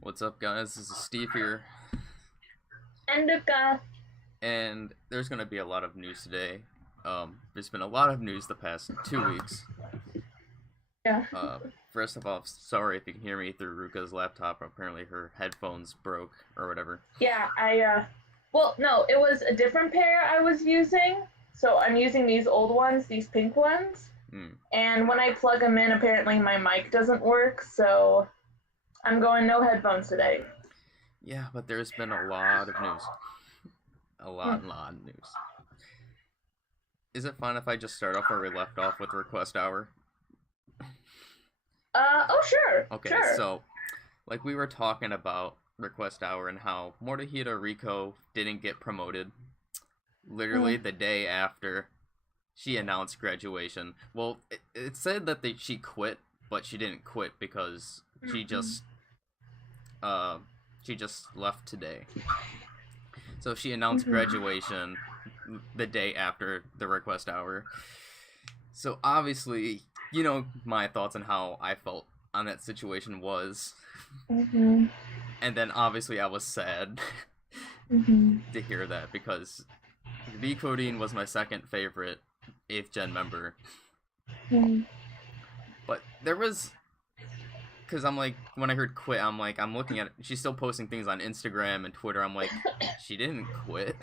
What's up, guys? This is Steve here, And Luca. and there's gonna be a lot of news today. There's been a lot of news the past 2 weeks. Yeah. Uh, First of all, sorry if you can hear me through Ruka's laptop. Apparently, her headphones broke or whatever. Yeah, well, no, it was a different pair I was using. So I'm using these old ones, these pink ones. Hmm. And when I plug them in, apparently my mic doesn't work. So I'm going no headphones today. Yeah, but there's been a lot of news. A Hmm. lot of news. Is it fine if I just start off where we left off with request hour? Oh, sure. Okay, Sure. so like we were talking about request hour and how Morihito Riko didn't get promoted literally Mm, the day after she announced graduation. Well, it said that she quit, but she didn't quit because mm, she mm, just uh she just left today. So she announced mhm, graduation the day after the request hour. So obviously, you know my thoughts on how I felt on that situation was. mhm, And then obviously I was sad mhm, to hear that because V Codine was my second favorite 8th gen member. mhm. But there was, because I'm like, when I heard quit, I'm like, I'm looking at it. She's still posting things on Instagram and Twitter. I'm like, she didn't quit.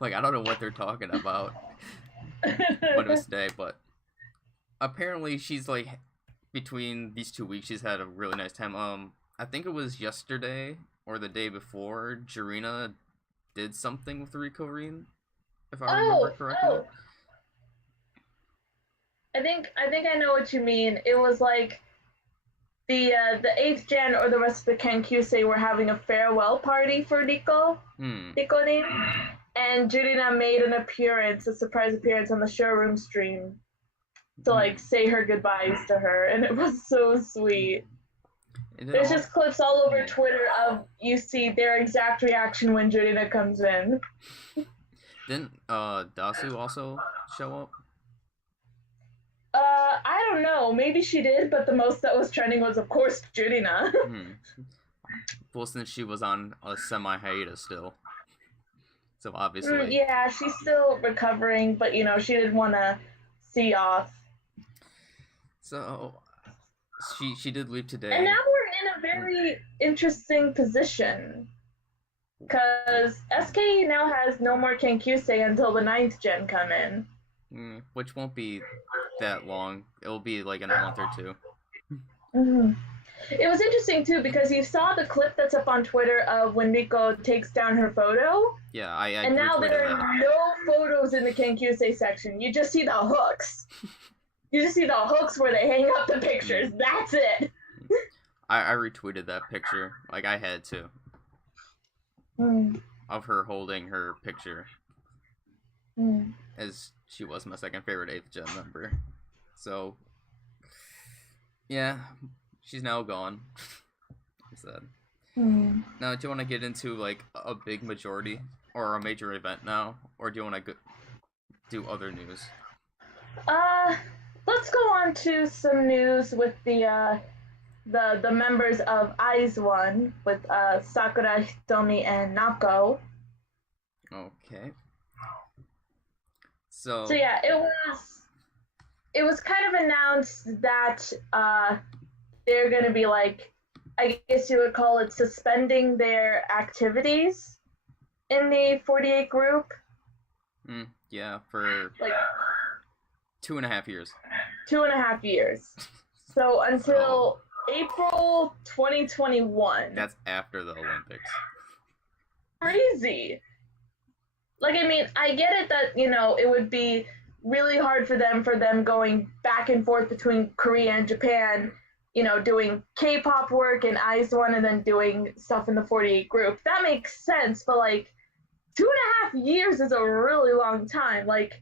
Like, I don't know what they're talking about. But it was today. But apparently, she's like, between these 2 weeks, she's had a really nice time. I think it was yesterday or the day before, Jarina did something with Rico Reen, if I remember Oh, correctly. oh. I think I know what you mean. It was like the eighth gen or the rest of the Kenkyusei were having a farewell party for Hmm. Rikonin, and Jurina made an appearance, a surprise appearance on the showroom stream to like Hmm. say her goodbyes to her, and it was so sweet. And then There's all. just clips all over Hmm. Twitter of you see their exact reaction when Jurina comes in. Didn't Dasu also show up? I don't know. Maybe she did, but the most that was trending was, of course, Jurina. Hmm. Well, since she was on a semi hiatus still, so obviously. Yeah, she's still recovering, but she didn't want to see off. So she did leave And today. now we're in a Hmm. very interesting position because SKE now has no more Kenkyusei until the ninth gen come in. Which won't be that long. It'll be like in a month or two. Mm-hmm. It was interesting too because you saw the clip that's up on Twitter of when Miko takes down her photo, Yeah, I and now retweeted there that. are no photos in the Kenkyusei section. You just see the hooks. You just see the hooks where they hang up the pictures. Hmm. That's it. I retweeted that picture. Like I had to, Mm, of her holding her picture, mm, as she was my second favorite 8th gen member. So yeah, she's now gone. I said. mm. Now, do you want to get into like a big majority or a major event now, or do you want to do other news? Uh, let's go on to some news with the members of Eyes One with Sakura, Hitomi, and Nako. Okay. So So, yeah, it was kind of announced that they're gonna be like, I guess you would call it suspending their activities in the 48 group, yeah, for like 2.5 years. 2.5 years. So So until April 2021. that's after the Olympics. Crazy. Like, I mean, I get it that it would be really hard for them going back and forth between Korea and Japan, doing K-pop work in Eyes One and then doing stuff in the 48 group. That makes sense, but like 2.5 years is a really long time. Like,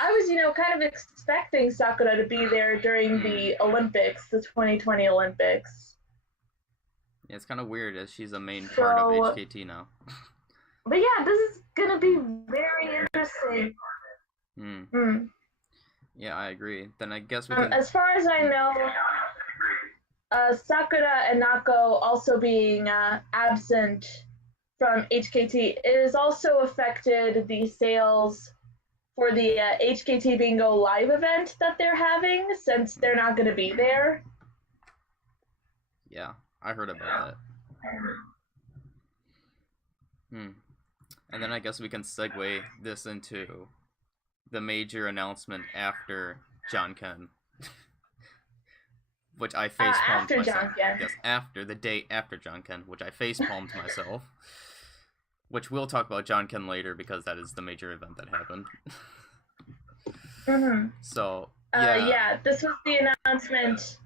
I was, kind of expecting Sakura to be there during Hmm. the Olympics, the 2020 Olympics. Yeah, it's kind of weird as she's a main part of So, HKT now. but yeah, this is gonna be very interesting. Hmm. Hmm. Yeah, I agree. Then I guess we can. As far as I know, Sakura and Nako also being absent from HKT, it has also affected the sales for the HKT Bingo live event that they're having, since they're not going to be there. Yeah, I heard about that. And then I guess we can segue this into the major announcement after Janken, which I facepalmed after myself. Janken. Yes, after the day after Janken, which I facepalmed myself. Which we'll talk about Janken later because that is the major event that happened. So yeah, this was the announcement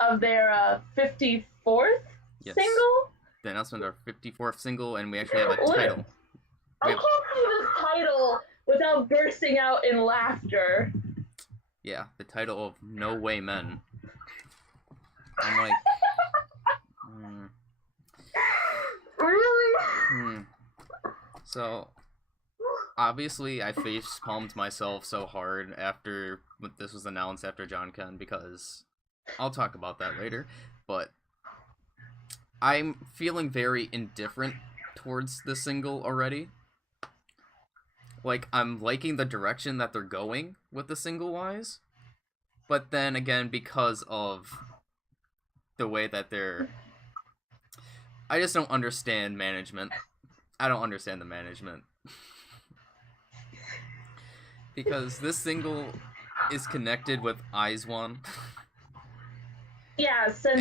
of their 54th single. The announcement of our 54th single, and we actually have a title. I can't see this title without bursting out in laughter. Yeah, the title of No Way Men. I'm like, Really? So, obviously, I face-palmed myself so hard after this was announced after Janken, because I'll talk about that later, but I'm feeling very indifferent towards the single already. Like, I'm liking the direction that they're going with the single-wise, but then again, because of the way that they're... I just don't understand management. I don't understand the management. Because this single is connected with IZ*ONE. Yeah, since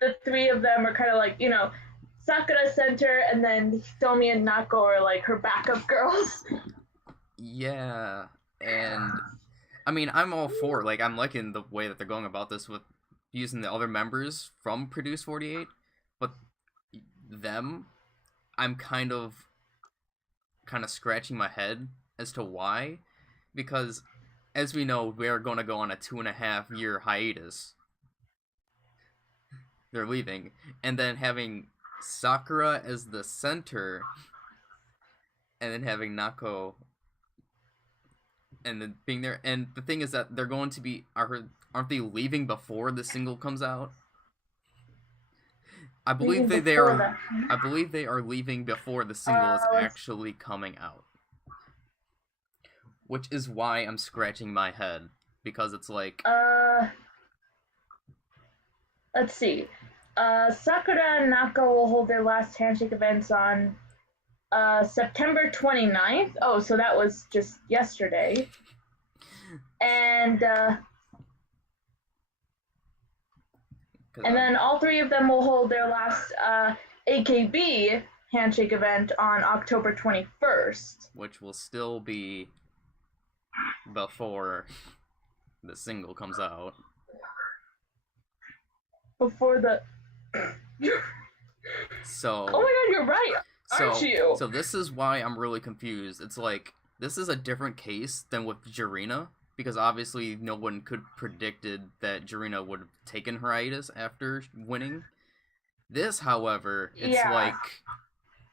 the three of them are kind of like, you know, Sakura center, and then Hitomi and Nako are like her backup girls. Yeah, and I mean, I'm all for, like, I'm liking the way that they're going about this with using the other members from Produce 48, but them, I'm kind of scratching my head as to why, because as we know, we are going to go on a 2.5-year hiatus. They're leaving, and then having Sakura as the center, and then having Nako, and then being there. And the thing is that they're going to be, aren't they leaving before the single comes out? I believe they are. I believe they are leaving before the single is actually coming out, which is why I'm scratching my head, because it's like. Let's see. Sakura and Nako will hold their last handshake events on September 29th. Oh, so that was just yesterday. And then all three of them will hold their last AKB handshake event on October 21st. Which will still be before the single comes out. Before the... So... Oh my god, you're right! Aren't you? So this is why I'm really confused. It's like, this is a different case than with Jirina, because obviously no one could predicted that Jirina would have taken her hiatus after winning. This, however, it's like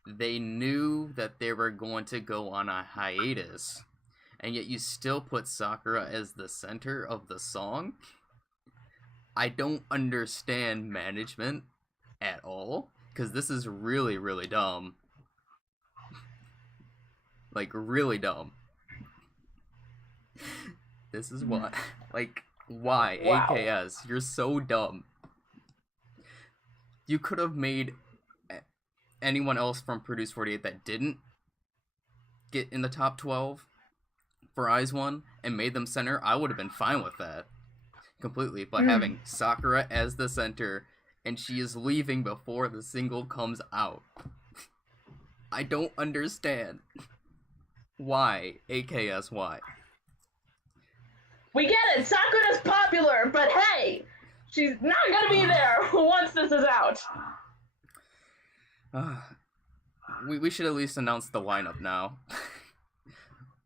they knew that they were going to go on a hiatus, and yet you still put Sakura as the center of the song? I don't understand management at all, because this is really, really dumb. Like, really dumb. This is why. Like, why? Wow. AKS, you're so dumb. You could have made anyone else from Produce 48 that didn't get in the top 12 for IZ*ONE and made them center. I would have been fine with that. Completely. But having Sakura as the center, and she is leaving before the single comes out. I don't understand. Why? AKS, why? We get it! Sakura's popular, but hey! She's not gonna be there once this is out! We should at least announce the lineup now.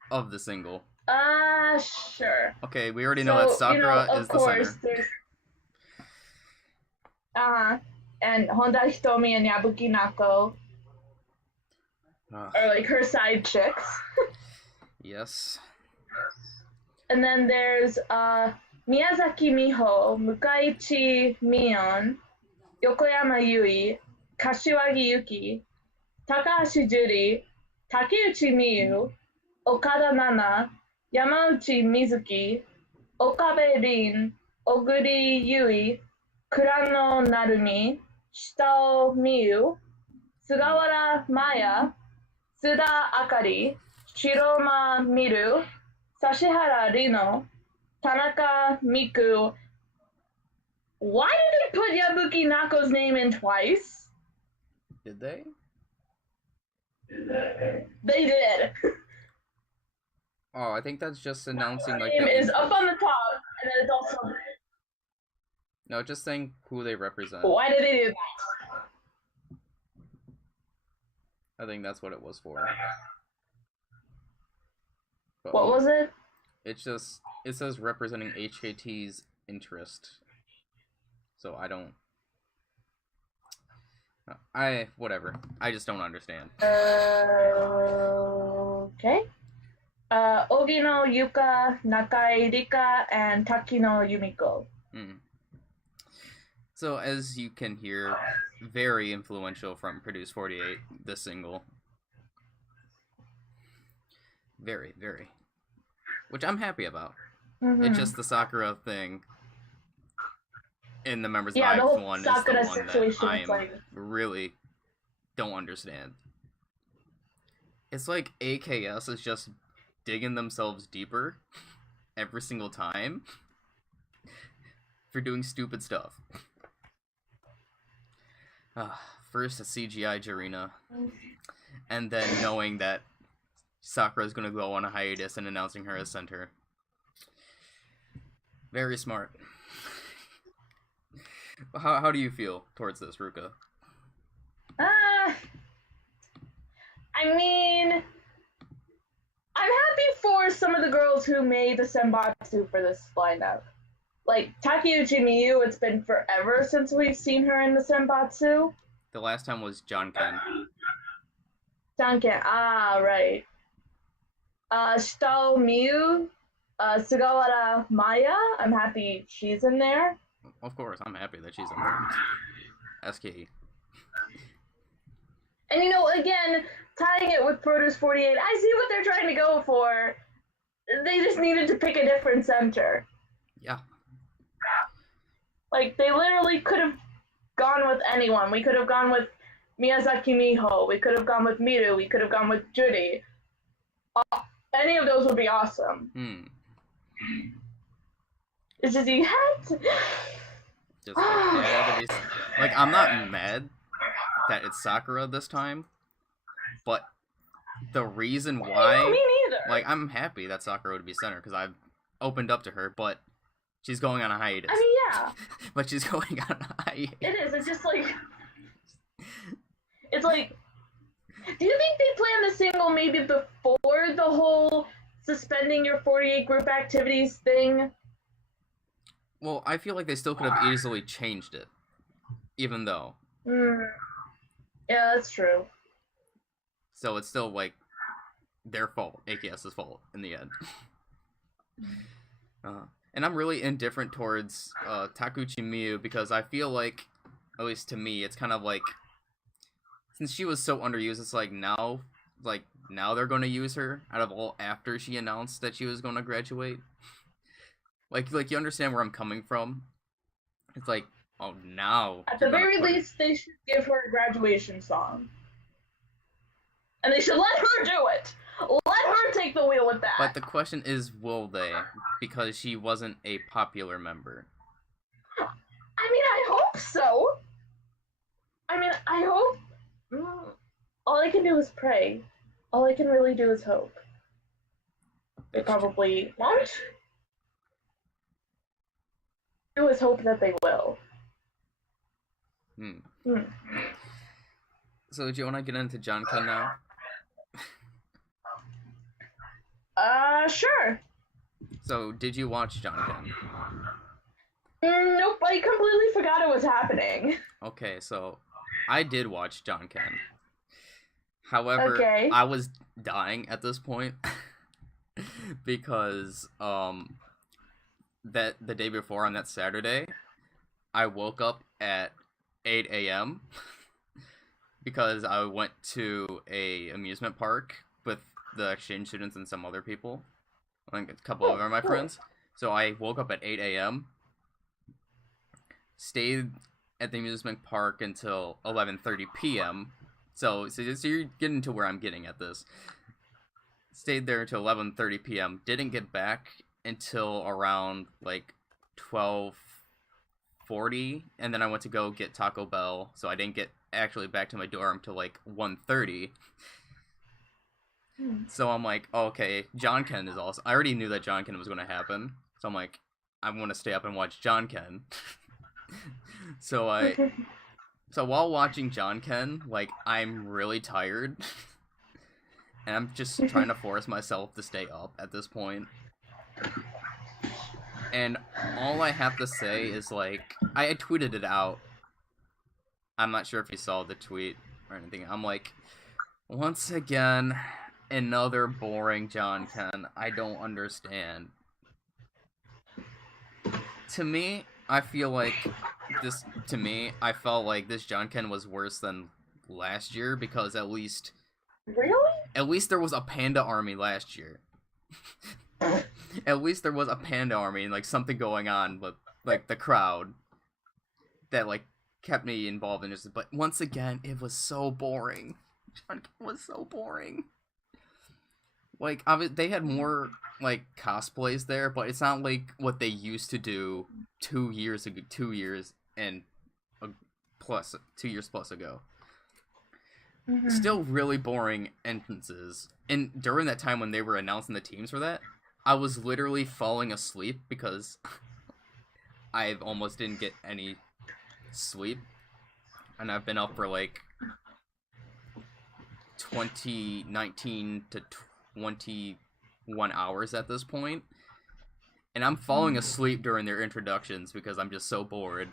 Of the single. Sure. Okay, we already know that Sakura is the center. And Honda Hitomi and Yabuki Nako are like her side chicks. Yes. And then there's Miyazaki Miho, Mukaichi Mion, Yokoyama Yui, Kashiwagi Yuki, Takahashi Judy, Takeuchi Miyu, Okada Nana, Yamauchi Mizuki, Okabe Rin, Oguri Yui, Kurano Narumi, Shitao Miyu, Sugawara Maya, Suda Akari, Shiroma Miru, Sashihara Rino, Tanaka Miku. Why did they put Yabuki Nako's name in twice? Did they? They did. Oh, I think that's just announcing like name the is up on the top, and then it's also. No, just saying who they represent. Why did they do that? I think that's what it was for. But What was it? It says representing HKT's interest. So I don't. Whatever. I just don't understand. Okay. Ogino Yuka, Nakai Rika, and Takino Yumiko. So as you can hear, very influential from Produce 48, this single. Very, very. Which I'm happy about. Mm-hmm. It's just the Sakura thing in the Members of the whole X1 Sakura is the one that I really don't understand. It's like AKS is just digging themselves deeper every single time for doing stupid stuff. First a CGI Jirina, and then knowing that Sakura's gonna go on a hiatus and announcing her as center. Very smart. How do you feel towards this, Ruka? I mean, I'm happy for some of the girls who made the Senbatsu for this lineup. Like Takeuchi Miyu, it's been forever since we've seen her in the Senbatsu. The last time was Janken. Janken, right. Shitao Miyu, Sugawara Maya, I'm happy she's in there. Of course, I'm happy that she's in there. SKE. And you know, again, tying it with Produce 48, I see what they're trying to go for. They just needed to pick a different center. Yeah. Like, they literally could have gone with anyone. We could have gone with Miyazaki Miho. We could have gone with Miru. We could have gone with Judy. Any of those would be awesome. It's just you had to... Like, I'm not mad that it's Sakura this time, but the reason why... No, me neither. Like, I'm happy that Sakura would be center, because I've opened up to her, but she's going on a hiatus. I mean, yeah. But she's going on a hiatus. It is. It's just like... It's like... Do you think they planned the single maybe before the whole suspending your 48 group activities thing? Well, I feel like they still could have easily changed it. Even though. Yeah, that's true. So it's still, like, their fault. AKS's fault, in the end. And I'm really indifferent towards Takeuchi Miyu, because I feel like, at least to me, it's kind of like, since she was so underused, it's like now they're going to use her out of all after she announced that she was going to graduate. Like you understand where I'm coming from? It's like, oh, now. At the very least, they should give her a graduation song. And they should let her do it! Let her take the wheel with that! But the question is, will they? Because she wasn't a popular member. I mean, I hope so! I mean, I hope... All I can do is pray. All I can really do is hope. They probably won't. Do is hope that they will. So do you want to get into Janken now? Sure. So, did you watch Janken? Nope, I completely forgot it was happening. Okay, so I did watch Janken. However, okay. I was dying at this point because that the day before on that Saturday, I woke up at 8 a.m. because I went to a amusement park with the exchange students and some other people. I think a couple of my friends. So I woke up at 8 a.m., stayed at the amusement park until 11:30 p.m. So you're getting to where I'm getting at this. Stayed there until 11:30 p.m. Didn't get back until around like 12:40, and then I went to go get Taco Bell. So I didn't get actually back to my dorm till like 1:30. So I'm like, oh, okay, Janken is also. I already knew that Janken was going to happen. So I'm like, I want to stay up and watch Janken. So while watching Janken, like, I'm really tired. And I'm just trying to force myself to stay up at this point. And all I have to say is, like, I tweeted it out. I'm not sure if you saw the tweet or anything. I'm like, once again, another boring Janken. I don't understand. To me, I feel like this. To me, I felt like this Janken was worse than last year because at least there was a panda army last year. At least there was a panda army and like something going on with like the crowd that like kept me involved in this. But once again, it was so boring. Janken was so boring. Like, they had more, like, cosplays there, but it's not like what they used to do 2 years ago, 2 years and plus, 2 years plus ago. Mm-hmm. Still really boring entrances. And during that time when they were announcing the teams for that, I was literally falling asleep because I almost didn't get any sleep. And I've been up for, like, 19 to 21 hours at this point, and I'm falling asleep during their introductions because I'm just so bored.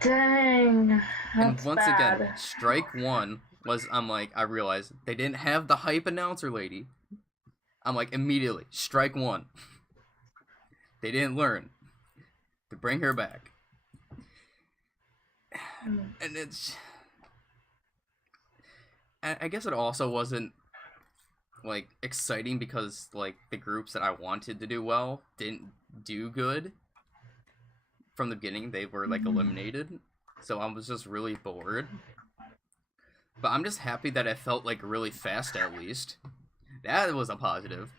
Dang. And once again, strike one was, I realized they didn't have the hype announcer lady. I'm like, immediately, strike one. They didn't learn to bring her back. And it's... I guess it also wasn't, like, exciting because, like, the groups that I wanted to do well didn't do good. From the beginning, they were, like, eliminated. So I was just really bored. But I'm just happy that it felt, like, really fast, at least. That was a positive.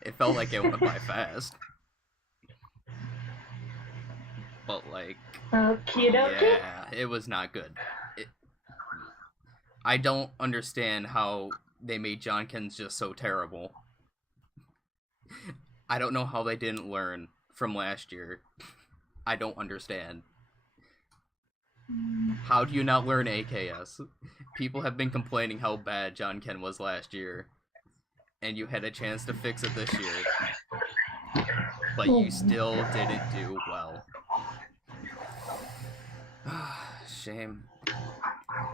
It felt like it went by fast. But, like... Okie dokie. Yeah, it was not good. I don't understand how they made Janken's just so terrible. I don't know how they didn't learn from last year. I don't understand. How do you not learn AKS? People have been complaining how bad Janken was last year. And you had a chance to fix it this year. But you still didn't do well. Shame.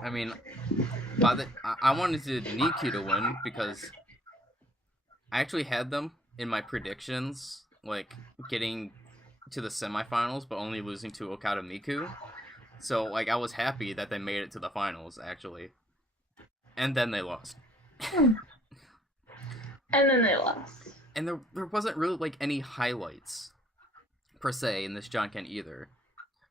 I mean, I wanted Niku to win because I actually had them in my predictions, like, getting to the semifinals, but only losing to Okada Miku. So, like, I was happy that they made it to the finals, actually. And then they lost. And then they lost. And there wasn't really, like, any highlights, per se, in this Janken either.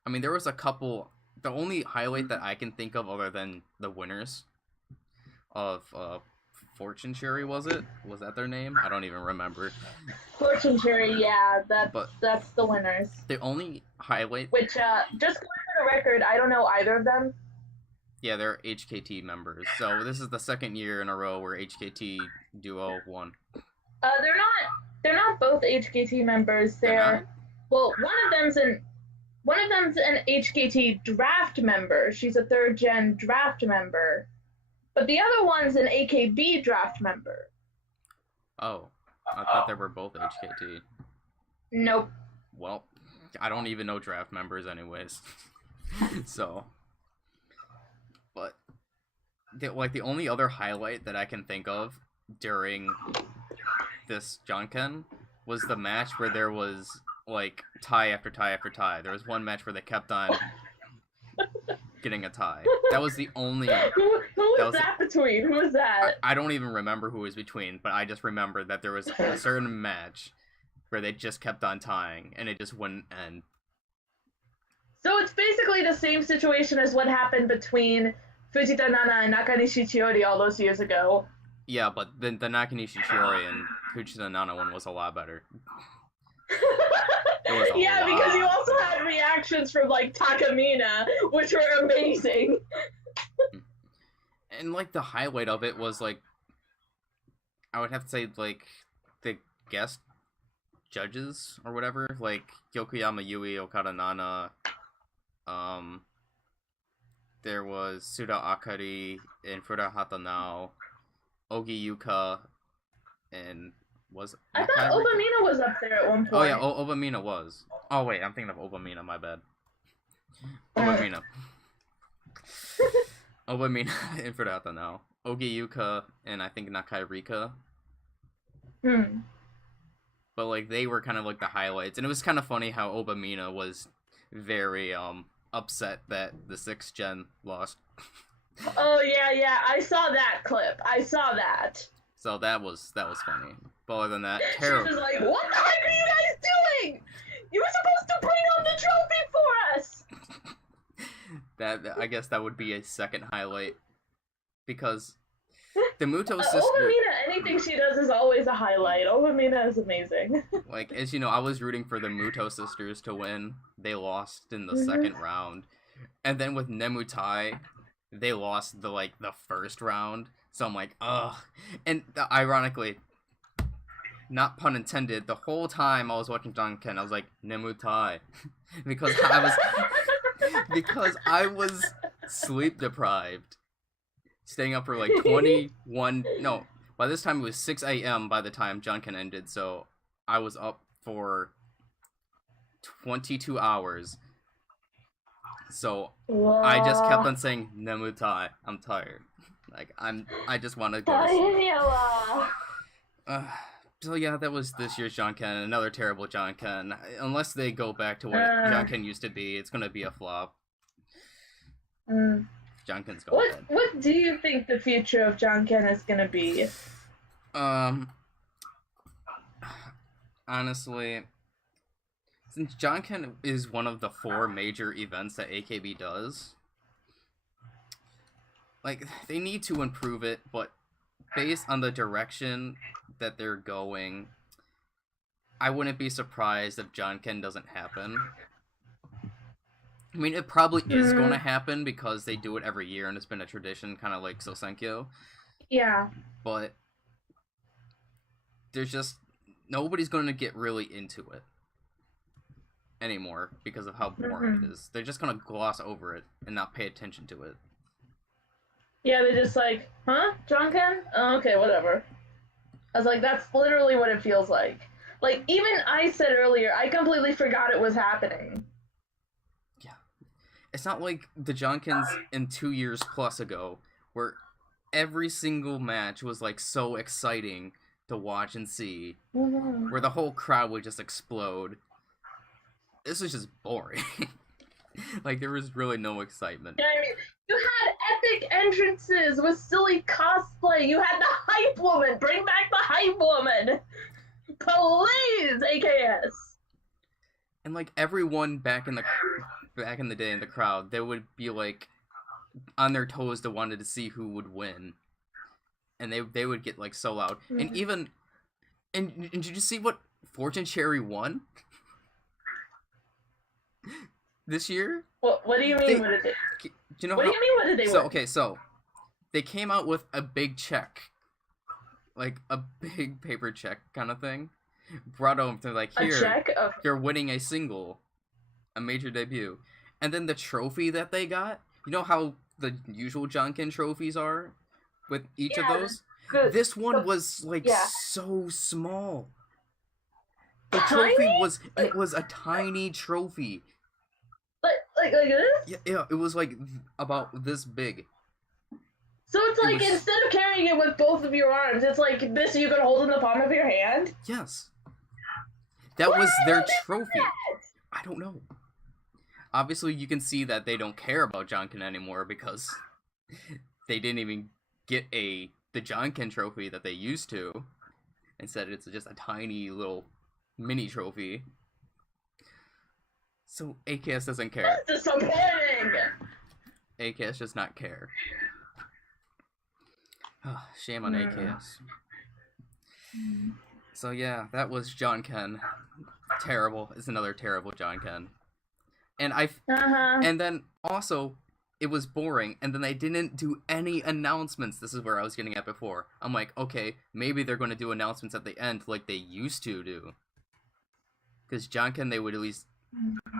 I mean, there was a couple... The only highlight that I can think of other than the winners of Fortune Cherry, was it? Was that their name? I don't even remember. Fortune Cherry, yeah, that's the winners. The only highlight... Which, just going for the record, I don't know either of them. Yeah, they're HKT members. So this is the second year in a row where HKT Duo won. They're not both HKT members. They're well, one of them's an HKT draft member. She's a 3rd gen draft member. But the other one's an AKB draft member. Oh, I thought they were both HKT. Nope. Well, I don't even know draft members anyways. So, but the only other highlight that I can think of during this Janken was the match where there was like tie after tie after tie. There was one match where they kept on getting a tie. That was the only. Who was that between? Who was that? I don't even remember who was between, but I just remember that there was a certain match where they just kept on tying, and it just wouldn't end. So it's basically the same situation as what happened between Fujita Nana and Nakanishi Chiori all those years ago. Yeah, but the Nakanishi Chiori and Fujita Nana one was a lot better. Yeah, because you also had reactions from like Takamina, which were amazing. And like the highlight of it was like, I would have to say like the guest judges or whatever, like Yokoyama Yui, Okada Nana. There was Suda Akari and Furuhata Nao, Ogi Yuka, and was I thought Obamina was up there at one point. Oh yeah, Obamina was. Oh wait, I'm thinking of Obamina. My bad. Obamina. Obamina and Furuhata Nao, Ogi Yuka, and I think Nakai Rika. But like they were kind of like the highlights, and it was kind of funny how Obamina was very upset that the 6th gen lost. Oh yeah, I saw that clip. I saw that. So that was funny. But other than that, terrible. She was like, "What the heck are you guys doing? You were supposed to bring home the trophy for us." I guess that would be a second highlight, because the Muto sister. Obamina, anything she does is always a highlight. Obamina is amazing. Like, as you know, I was rooting for the Muto sisters to win. They lost in the second round, and then with Nemutai, they lost the first round. So I'm like, ugh. And ironically, not pun intended, the whole time I was watching Janken, I was like, Nemutai, because I was sleep deprived. Staying up for like 21, no, by this time it was 6 a.m. by the time Janken ended, so I was up for 22 hours. So Wow. I just kept on saying, Nemutai, I'm tired. Like, I just want to go to sleep. So yeah, that was this year's Janken, another terrible Janken. Unless they go back to what Janken used to be, it's gonna be a flop. Janken's going dead. What do you think the future of Janken is gonna be? Honestly, since Janken is one of the 4 major events that AKB does, like, they need to improve it, but based on the direction that they're going, I wouldn't be surprised if Janken doesn't happen. I mean, it probably is going to happen because they do it every year and it's been a tradition, kind of like Sosenkyo. Yeah. But there's just, nobody's going to get really into it anymore because of how boring it is. They're just going to gloss over it and not pay attention to it. Yeah, they're just like, huh? Janken? Oh, okay, whatever. I was like, that's literally what it feels like. Like, even I said earlier, I completely forgot it was happening. Yeah. It's not like the Jankens in 2 years plus ago, where every single match was, like, so exciting to watch and see, where the whole crowd would just explode. This was just boring. Like, there was really no excitement. Yeah, I mean, you had epic entrances with silly cosplay. You had the hype woman. Bring back the hype woman. Please, AKS. And like everyone back in the day in the crowd, they would be like on their toes to wanted to see who would win, and they would get like so loud. And even and did you see what Fortune Cherry won this year? What do you mean? What did they? Do you know what do you mean? What did they win? Okay, so they came out with a big check, like a big paper check kind of thing, brought home to like, here, a check of... you're winning a single, a major debut, and then the trophy that they got. You know how the usual Janken trophies are with each of those. This one was like so small. The trophy was a tiny trophy. Like this? Yeah, it was like about this big. So it's like, instead of carrying it with both of your arms, it's like this you can hold in the palm of your hand? Yes. That Why was did their they do trophy. that? I don't know. Obviously, you can see that they don't care about Janken anymore because they didn't even get the Janken trophy that they used to. Instead, it's just a tiny little mini trophy. So AKS doesn't care. That's disappointing. AKS does not care. Shame on AKS. So yeah, that was Janken. Terrible. It's another terrible Janken. And and then also it was boring, and then they didn't do any announcements. This is where I was getting at before. I'm like, okay, maybe they're going to do announcements at the end like they used to do. Because Janken, they would at least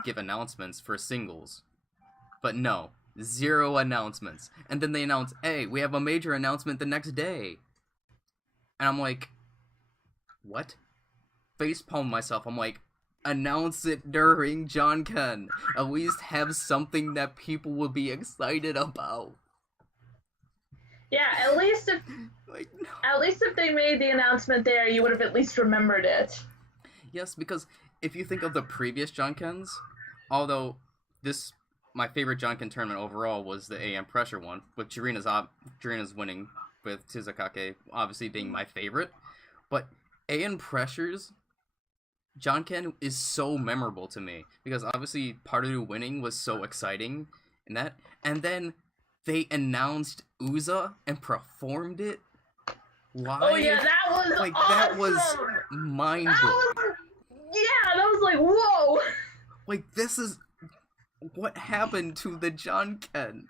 give announcements for singles. But no, 0 announcements. And then they announce, hey, we have a major announcement the next day. And I'm like, what? Facepalm myself. I'm like, announce it during Janken. At least have something that people will be excited about. Yeah, at least if Like, no. at least if they made the announcement there, you would have at least remembered it. Yes, because if you think of the previous Jankens, although my favorite Janken tournament overall was the AM Pressure one, with Jirina's winning, with Tsuzakake obviously being my favorite, but AM Pressure's Janken is so memorable to me, because obviously Paruru winning was so exciting, and then they announced Uza and performed it live. Oh yeah, that was like awesome. That was mind-blowing. Yeah, that was like, whoa! Like, this is what happened to the Janken,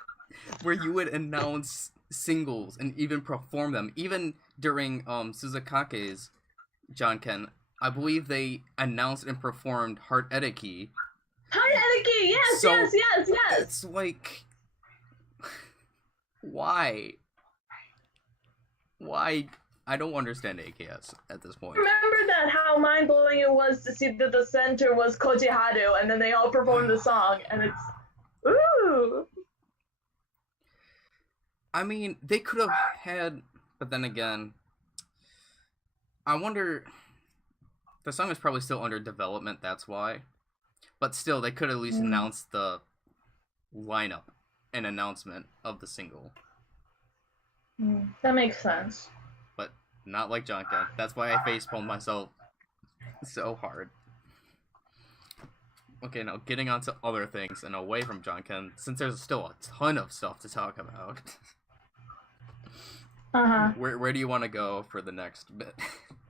where you would announce singles and even perform them. Even during Suzakake's Janken, I believe they announced and performed Heart Ediki. Heart Ediki, yes, So, yes. It's like, why? I don't understand AKS at this point. Remember that how mind-blowing it was to see that the center was Koji Haru, and then they all performed the song, and it's, ooh. I mean, they could have had, but then again, I wonder, the song is probably still under development, that's why. But still, they could at least announce the lineup and announcement of the single. That makes sense. But not like Janken. That's why I facepalmed myself so hard. Okay, now getting on to other things and away from Janken, since there's still a ton of stuff to talk about. Where do you want to go for the next bit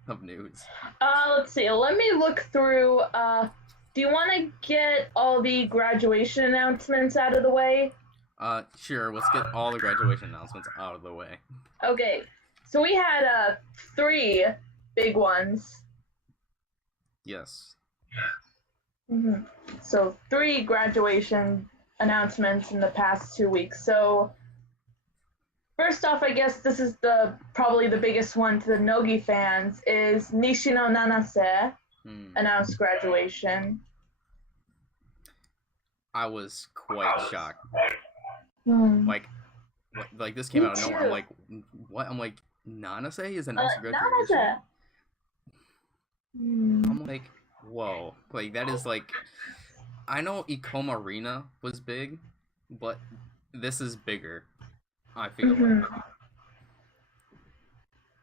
of news? Let's see. Let me look through. Do you want to get all the graduation announcements out of the way? Sure. Let's get all the graduation announcements out of the way. Okay. So we had 3 big ones. Yes. So 3 graduation announcements in the past 2 weeks. So first off, I guess this is probably the biggest one to the Nogi fans, is Nishino Nanase announced graduation. I was quite shocked. Like this came out of nowhere. I'm like, what? I'm like, Nanase is announced graduation? Nanase. I'm like, whoa. Like, that is like, I know Ikoma Arena was big, but this is bigger, I feel like.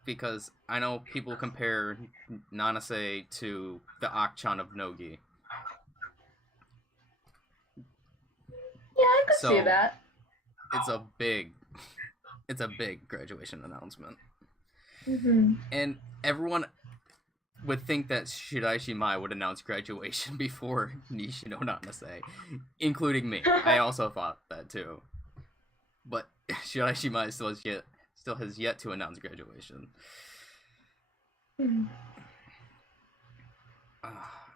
Because I know people compare Nanase to the Akchan of Nogi. Yeah, I could see that. It's a big graduation announcement. Mm-hmm. And everyone would think that Shirai Shimai would announce graduation before Nishino Nanase, including me. I also thought that too. But Shirai Shimai still has yet to announce graduation.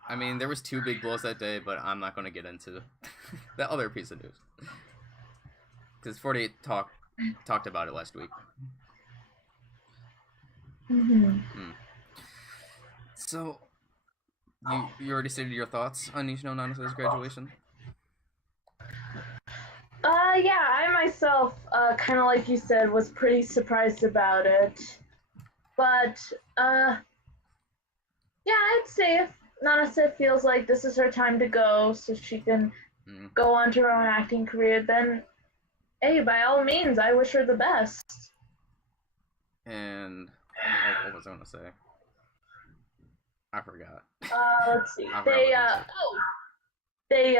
I mean, there was 2 big blows that day, but I'm not going to get into that other piece of news. Because 48 talked about it last week. So, you already stated your thoughts on Nishino Nanase's graduation? Yeah, I myself, kind of like you said, was pretty surprised about it. But, yeah, I'd say Nanase feels like this is her time to go, so she can Mm. go on to her own acting career, then hey, by all means, I wish her the best. And what was I gonna say? I forgot. Let's see. I forgot what I was gonna say. They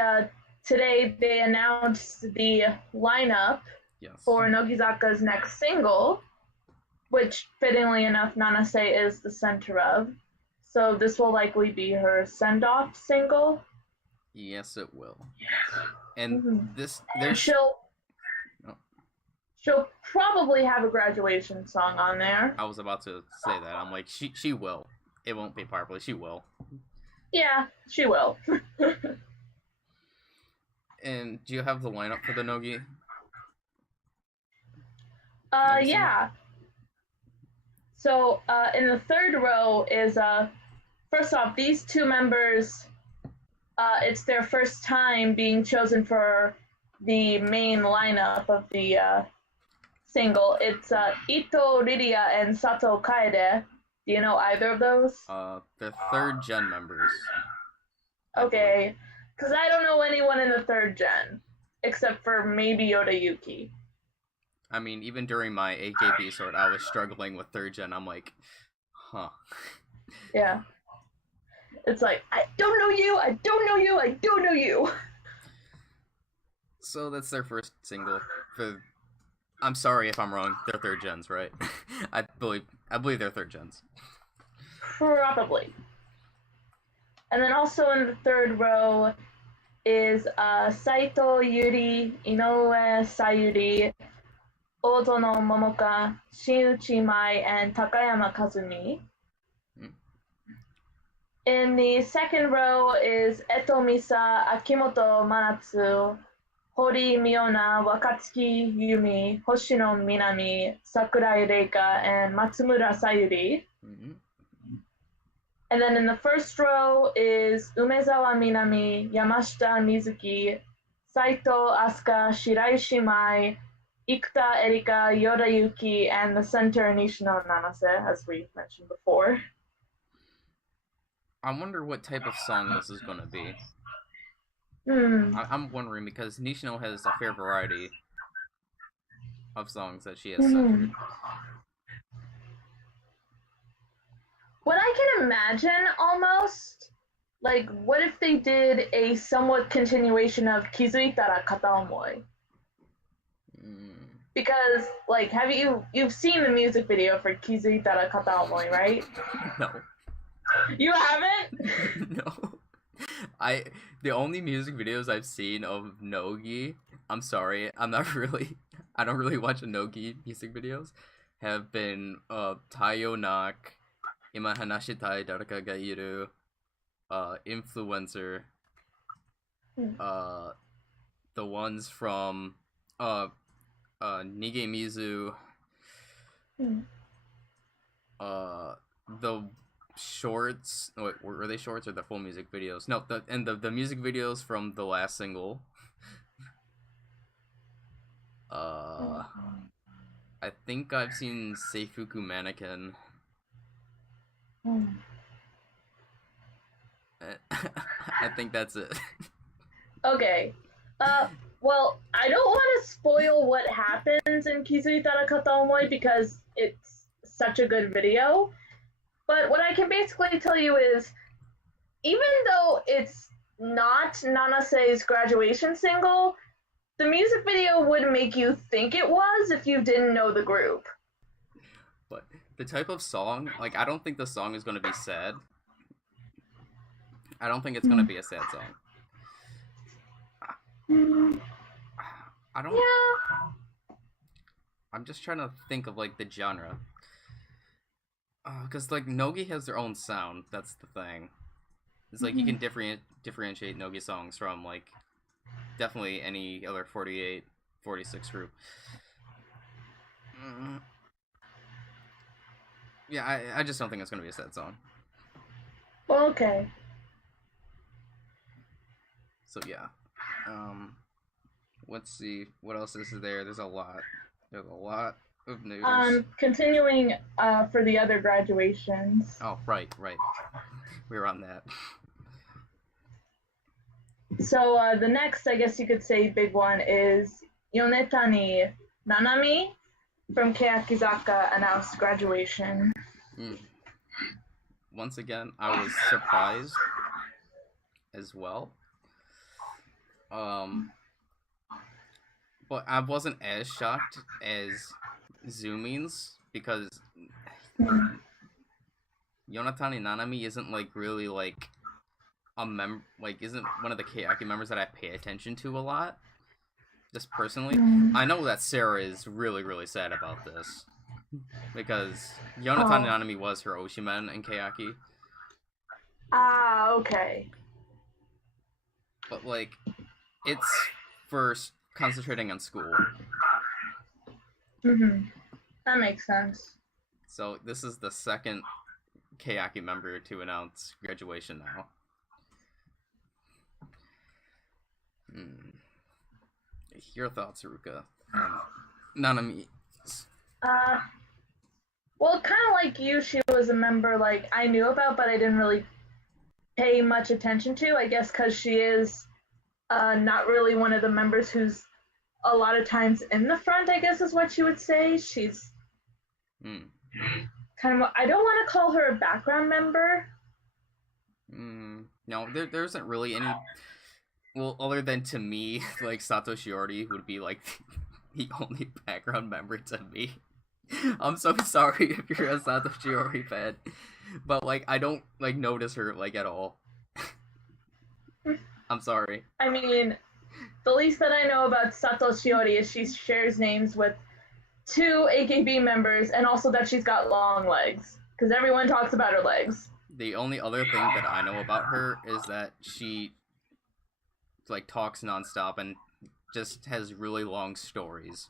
today they announced the lineup Yes. for Nogizaka's next single, which fittingly enough, Nanase is the center of. So this will likely be her send-off single. Yes, it will. And this And there's she'll probably have a graduation song on there. I was about to say that. I'm like, she will. It won't be properly. She will. Yeah, she will. And do you have the lineup for the Nogi? Yeah. So in the third row is first off, these two members. It's their first time being chosen for the main lineup of the single. It's Ito Riria and Sato Kaede. Do you know either of those? The third gen members. Okay, because I don't know anyone in the third gen except for maybe Yoda Yuki. I mean, even during my AKB sort, I was struggling with third gen. I'm like, huh. Yeah. It's like, I don't know you, I don't know you, I don't know you. So that's their first single. I'm sorry if I'm wrong. They're third gens, right? I believe they're third gens. Probably. And then also in the third row is Saito Yuri, Inoue Sayuri, Ozono Momoka, Shinichi Mai, and Takayama Kazumi. In the second row is Eto Misa, Akimoto Manatsu, Hori Miona, Wakatsuki Yumi, Hoshino Minami, Sakurai Reika, and Matsumura Sayuri. Mm-hmm. And then in the first row is Umezawa Minami, Yamashita Mizuki, Saito Asuka, Shiraishi Mai, Ikuta Erika, Yoda Yuki, and the center Nishino Nanase, as we mentioned before. I wonder what type of song this is going to be. I'm wondering because Nishino has a fair variety of songs that she has centered. What I can imagine almost, like, what if they did a somewhat continuation of Kizuitara Kataomoi? Because, like, you've seen the music video for Kizuitara Kataomoi, right? No. You haven't? No. The only music videos I've seen of Nogi, I'm sorry, I don't really watch Nogi music videos, have been Taiyo Nak, Ima Hanashitai Daraka ga Iru, Influencer, the ones from Nige Mizu, the shorts. Wait, were they shorts or the full music videos? No, the music videos from the last single. I think I've seen Seifuku Mannequin. I think that's it. Okay. Well, I don't want to spoil what happens in Kizuitara Kataomoi because it's such a good video. But what I can basically tell you is, even though it's not Nanase's graduation single, the music video would make you think it was if you didn't know the group. But the type of song, like, I don't think the song is going to be sad. I don't think it's going to be a sad song. I don't... Yeah. I'm just trying to think of, like, the genre. Because, like, Nogi has their own sound. That's the thing. It's like you can differentiate Nogi songs from, like, definitely any other 48, 46 group. Yeah, I just don't think it's going to be a sad song. Well, okay. So, yeah. Let's see. What else is there? There's a lot. There's a lot of news. Continuing for the other graduations. Oh, right. We were on that. So the next, I guess you could say, big one is Yonetani Nanami from Keyakizaka announced graduation. Mm. Once again, I was surprised as well. But I wasn't as shocked as Zoomings because Yonatani Nanami isn't like really like isn't one of the Kayaki members that I pay attention to a lot. Just personally, I know that Sarah is really really sad about this because Yonatani Nanami was her Oshimen in Kayaki. Ah, okay. But like, it's first concentrating on school. That makes sense. So this is the second Kayaki member to announce graduation now. Your thoughts, Ruka? Nanami. Well, kind of like you, she was a member like I knew about, but I didn't really pay much attention to. I guess because she is not really one of the members who's a lot of times in the front. I guess is what you would say. She's kind of. I don't want to call her a background member. No, there isn't really any. Well, other than to me, like Sato Shiori would be like the only background member to me. I'm so sorry if you're a Sato Shiori fan, but like I don't like notice her like at all. I'm sorry. I mean, the least that I know about Sato Shiori is she shares names with 2 AKB members, and also that she's got long legs because everyone talks about her legs. The only other thing that I know about her is that she like talks nonstop and just has really long stories.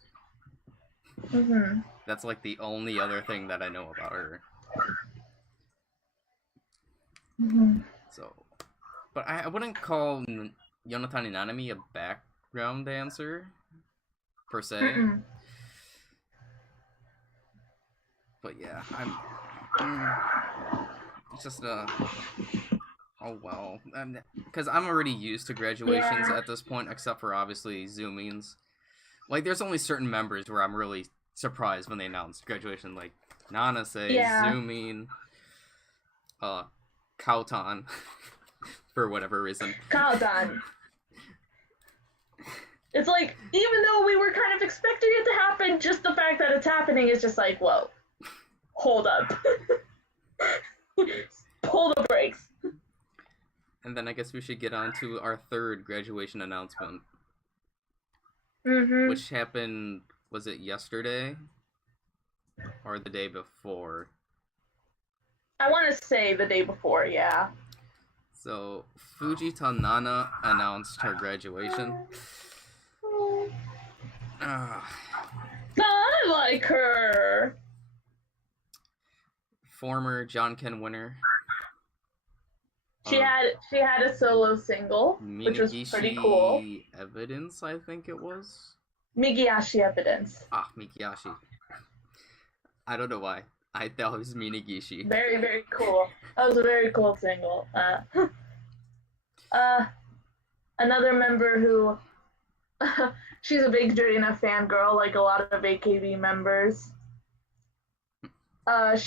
That's like the only other thing that I know about her. So, but I wouldn't call Yonatani Nanami a background dancer per se. But yeah, it's just oh well, because I'm already used to graduations at this point, except for obviously Zoomings. Like, there's only certain members where I'm really surprised when they announce graduation, like Nanase, Zoomin, Kautan, for whatever reason. Kautan. It's like, even though we were kind of expecting it to happen, just the fact that it's happening is just like, whoa, hold up. Pull the brakes. And then I guess we should get on to our third graduation announcement. Which happened, was it yesterday? Or the day before? I want to say the day before, yeah. So, Fujita Nana announced her graduation. I like her! Former Janken winner. She had a solo single, which was pretty cool. Evidence, I think it was. Migiashi Evidence. Ah, Migiashi. I don't know why. I thought it was Minigishi. Very, very cool. That was a very cool single. Another member who she's a big Jurina fangirl, like a lot of AKB members. I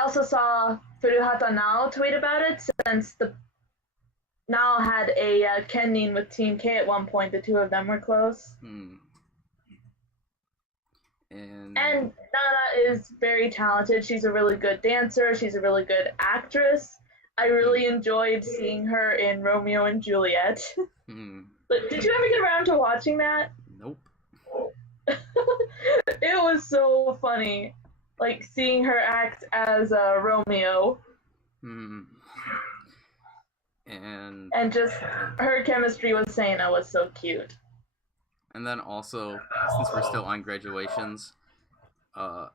also saw Furuhata Nao tweet about it, since the Nao had a Kenin with Team K at one point. The two of them were close. And Nana is very talented. She's a really good dancer. She's a really good actress. I really enjoyed seeing her in Romeo and Juliet. But did you ever get around to watching that? Nope. It was so funny, like seeing her act as Romeo. And just her chemistry with Sana was so cute. And then also, since we're still on graduations, it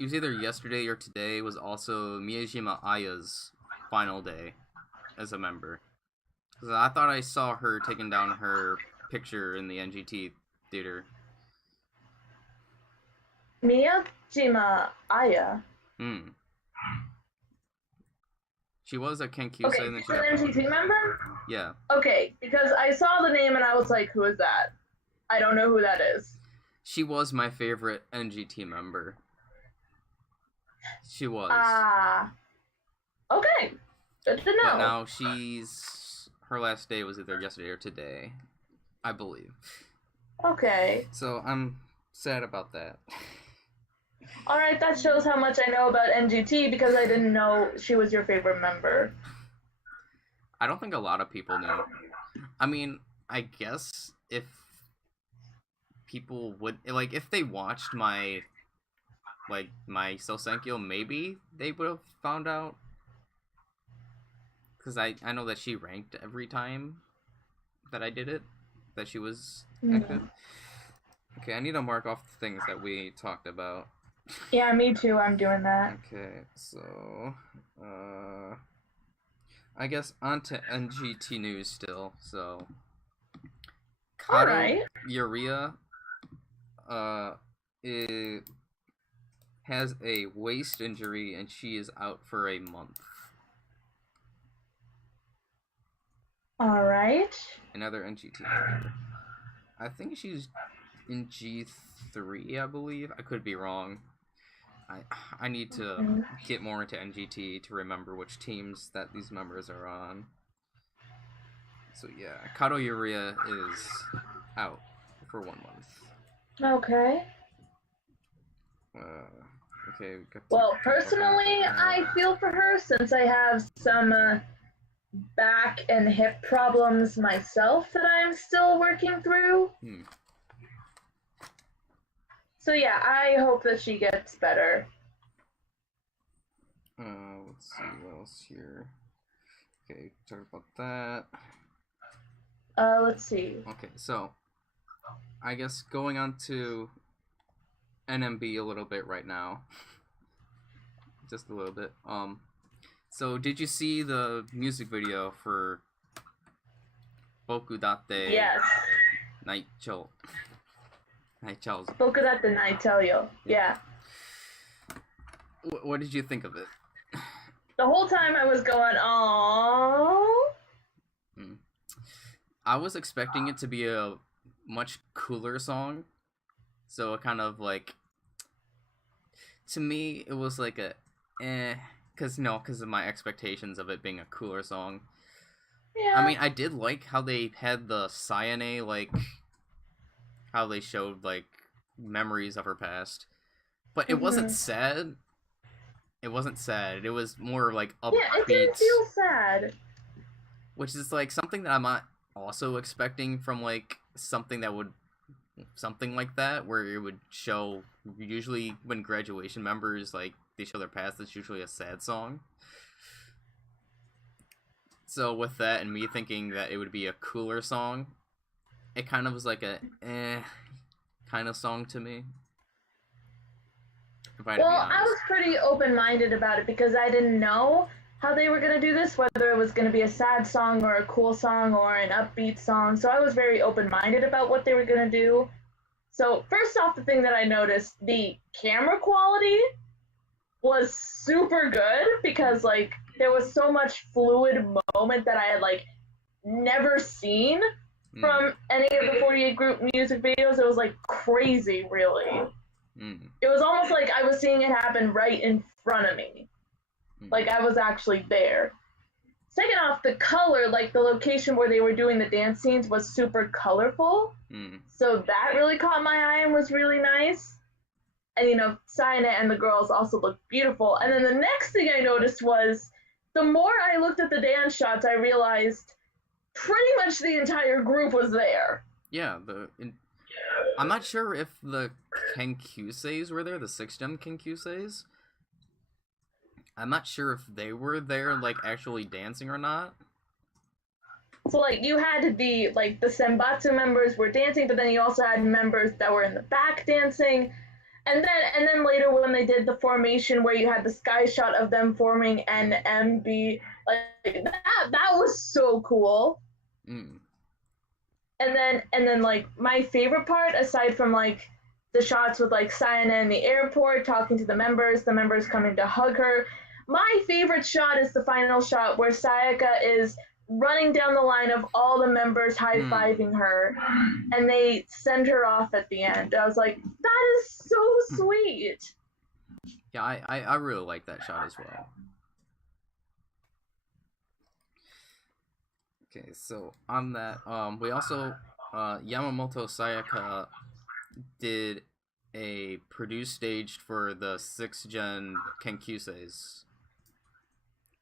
was either yesterday or today was also Miyajima Aya's final day as a member. Because I thought I saw her taking down her picture in the NGT theater. Miyajima Aya? She was a Kenkyusei, Okay, and then she's she an got NCT promoted. member? Yeah. Okay, because I saw the name and I was like, who is that? I don't know who that is. She was my favorite NGT member. She was. Ah. Okay. Good to But know. now her last day was either yesterday or today, I believe. Okay. So I'm sad about that. Alright, that shows how much I know about NGT because I didn't know she was your favorite member. I don't think a lot of people knew. I mean, I guess if people would, like, if they watched my Sosenkyo, maybe they would have found out. Because I know that she ranked every time that I did it, that she was that good. Okay, I need to mark off the things that we talked about. Yeah, me too. I'm doing that. Okay, so I guess on to NGT news still. So Kato Urea it has a waist injury and she is out for a month. Alright. Another NGT member. I think she's in G3, I believe. I could be wrong. I need to get more into NGT to remember which teams that these members are on. So yeah, Kato Urea is out for 1 month. Okay. Okay. Well, personally, I feel for her since I have some back and hip problems myself that I'm still working through. So yeah, I hope that she gets better. Let's see what else here. Okay, talk about that. Let's see. Okay, so I guess going on to NMB a little bit right now. Just a little bit. So did you see the music video for Boku Date? Yes. Naichou. Boku Date Naichou. Yeah. What did you think of it? The whole time I was going, aww. I was expecting it to be a much cooler song. So it kind of like, to me, it was like a because of my expectations of it being a cooler song. Yeah. I mean, I did like how they had the Sayane, like, how they showed, like, memories of her past. But it wasn't sad. It wasn't sad. It was more, like, upbeat. Yeah, it didn't feel sad. Which is, like, something that I'm not also expecting from, like, something like that, where it would show, usually when graduation members, like, they show their past, it's usually a sad song. So with that and me thinking that it would be a cooler song, it kind of was like a kind of song to me. Well, I was pretty open-minded about it because I didn't know how they were going to do this, whether it was going to be a sad song or a cool song or an upbeat song. So I was very open-minded about what they were going to do. So first off, the thing that I noticed, the camera quality was super good because, like, there was so much fluid moment that I had, like, never seen from any of the 48 group music videos. It was, like, crazy, really. It was almost like I was seeing it happen right in front of me. Like, I was actually there. Second off, the color, like, the location where they were doing the dance scenes was super colorful. So that really caught my eye and was really nice. And, you know, Sayane and the girls also looked beautiful. And then the next thing I noticed was, the more I looked at the dance shots, I realized pretty much the entire group was there. Yeah, I'm not sure if the Kenkyuseis were there, the 6th-gen Kenkyuseis. I'm not sure if they were there, like, actually dancing or not. So, like, you had the Senbatsu members were dancing, but then you also had members that were in the back dancing. And then later when they did the formation where you had the sky shot of them forming NMB, like, that was so cool. And then, like, my favorite part, aside from, like, the shots with, like, Sayane in the airport talking to the members coming to hug her, my favorite shot is the final shot where Sayaka is running down the line of all the members high-fiving her, and they send her off at the end. I was like, that is so sweet. Yeah, I really like that shot as well. Okay, so on that, we also, Yamamoto Sayaka did a produced stage for the 6th gen Kenkyuseis,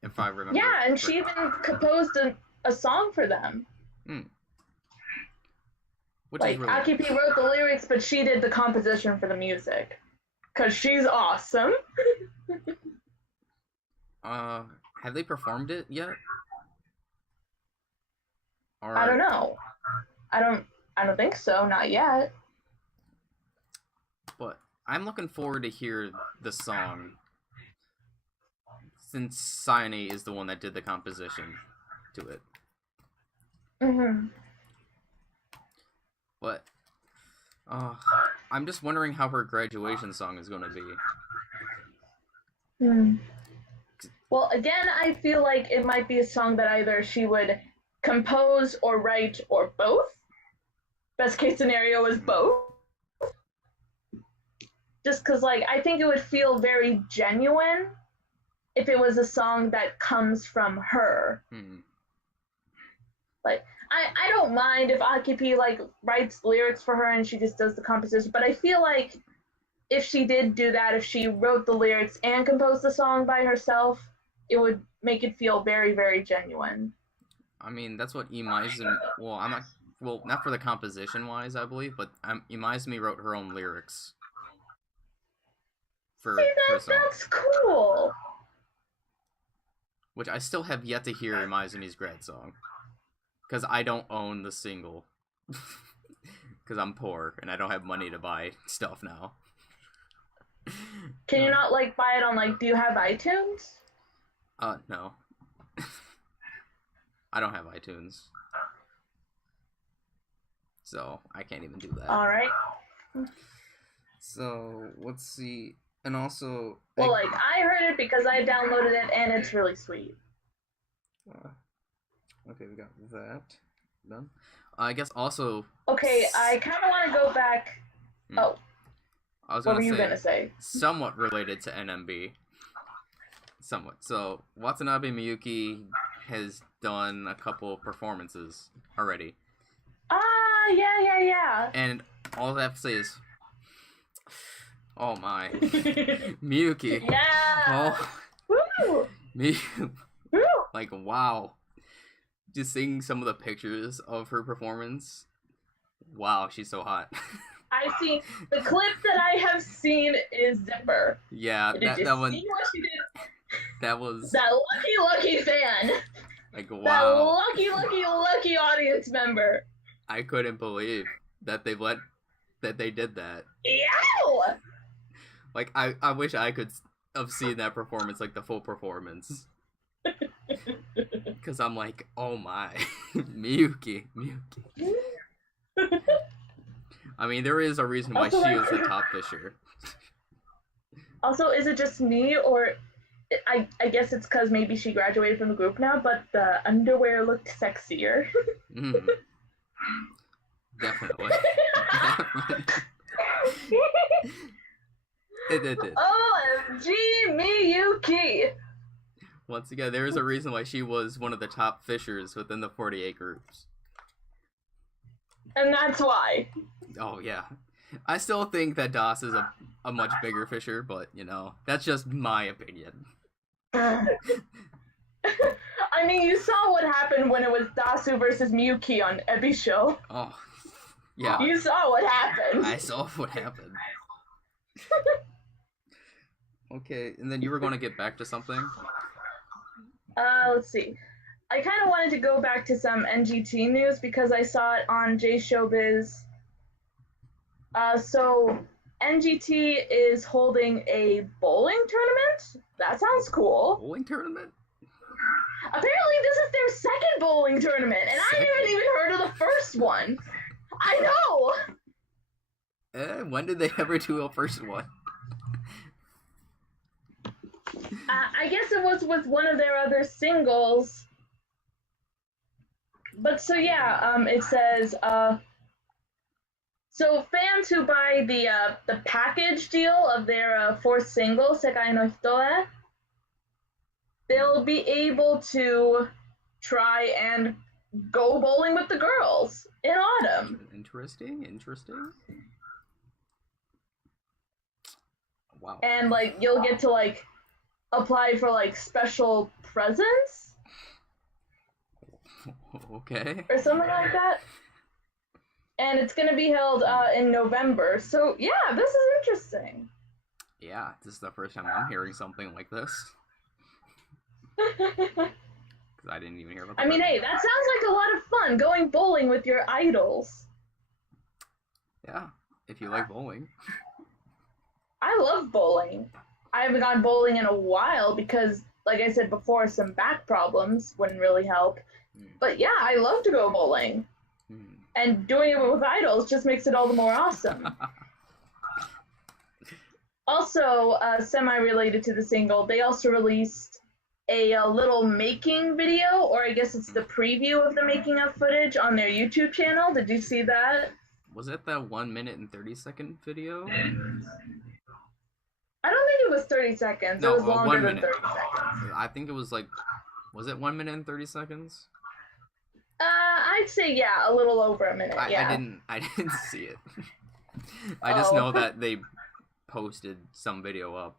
if I remember. Yeah, and she even composed a song for them. Which like, is really AKB nice. wrote the lyrics, but she did the composition for the music. Because she's awesome. Have they performed it yet? Or... I don't know. I don't think so, not yet. But I'm looking forward to hear the song, since Sayane is the one that did the composition to it. But I'm just wondering how her graduation song is going to be. Well, again, I feel like it might be a song that either she would compose or write or both. Best case scenario is both. Just because, like, I think it would feel very genuine if it was a song that comes from her. Like, I don't mind if AKB, like, writes lyrics for her and she just does the composition, but I feel like if she did do that, if she wrote the lyrics and composed the song by herself, it would make it feel very, very genuine. I mean, that's what Imaizumi... Well, not for the composition-wise, I believe, but Imaizumi wrote her own lyrics. That's cool! Which I still have yet to hear Imaizumi's grad song. Because I don't own the single. Because I'm poor, and I don't have money to buy stuff now. Can you not, like, buy it on, like, do you have iTunes? No. I don't have iTunes. So, I can't even do that. Alright. So, let's see. And also... Well, like, I heard it because I downloaded it, and it's really sweet. Okay, we got that done. I guess also... Okay, I kind of want to go back... Oh. What were you going to say? Somewhat related to NMB. Somewhat. So, Watanabe Miyuki has done a couple of performances already. Yeah. And all I have to say is... Oh my. Miyuki. Yeah! Oh. Woo! Miyuki. Woo! Like, wow. Just seeing some of the pictures of her performance. Wow, she's so hot. I see. The clip that I have seen is Zipper. Yeah, that one. See what she did? That was... That lucky fan. Like, wow. That lucky audience member. I couldn't believe that they did that. Ew! Like, I wish I could have seen that performance, like the full performance. Because I'm like, oh my. Miyuki. I mean, there is a reason why she is the top fisher. Also, is it just me, or I guess it's because maybe she graduated from the group now, but the underwear looked sexier. Definitely. It did. OMG Miyuki! Once again, there is a reason why she was one of the top fishers within the 48 groups. And that's why. Oh, yeah. I still think that Das is a much bigger fisher, but, you know, that's just my opinion. I mean, you saw what happened when it was Dasu versus Miyuki on Ebi's show. Oh, yeah. You saw what happened. I saw what happened. Okay, and then you were going to get back to something? Let's see. I kind of wanted to go back to some NGT news because I saw it on J Showbiz. So NGT is holding a bowling tournament? That sounds cool. Bowling tournament? Apparently this is their second bowling tournament, and I haven't even heard of the first one. I know! When did they ever do a first one? I guess it was with one of their other singles. But so yeah, it says so fans who buy the package deal of their fourth single, Sekai no Hitoe, they'll be able to try and go bowling with the girls in autumn. Interesting. Wow. And like you'll get to like apply for like special presents Okay. or something like that. And it's gonna be held in November. So yeah, this is interesting. Yeah, this is the first time I'm hearing something like this. Because I didn't even hear about. I mean, hey, that sounds like a lot of fun going bowling with your idols. Yeah, if you like bowling. I love bowling. I haven't gone bowling in a while because, like I said before, some back problems wouldn't really help. But yeah, I love to go bowling. And doing it with idols just makes it all the more awesome. Also, semi-related to the single, they also released a little making video, or I guess it's the preview of the making of footage on their YouTube channel. Did you see that? Was it that 1 minute and 30-second video? I don't think it was 30 seconds. No, it was longer 1 than minute. 30 seconds. I think it was like, was it 1 minute and 30 seconds? I'd say yeah, a little over a minute. Yeah. I didn't see it. I just know that they posted some video up.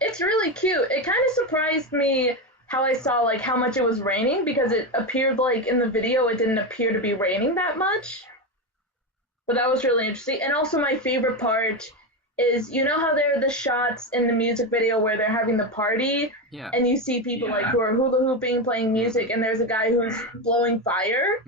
It's really cute. It kind of surprised me how I saw like how much it was raining because it appeared like in the video it didn't appear to be raining that much. But that was really interesting. And also my favorite part is, you know how there are the shots in the music video where they're having the party, yeah, and you see people like who are hula hooping, playing music, and there's a guy who's blowing fire.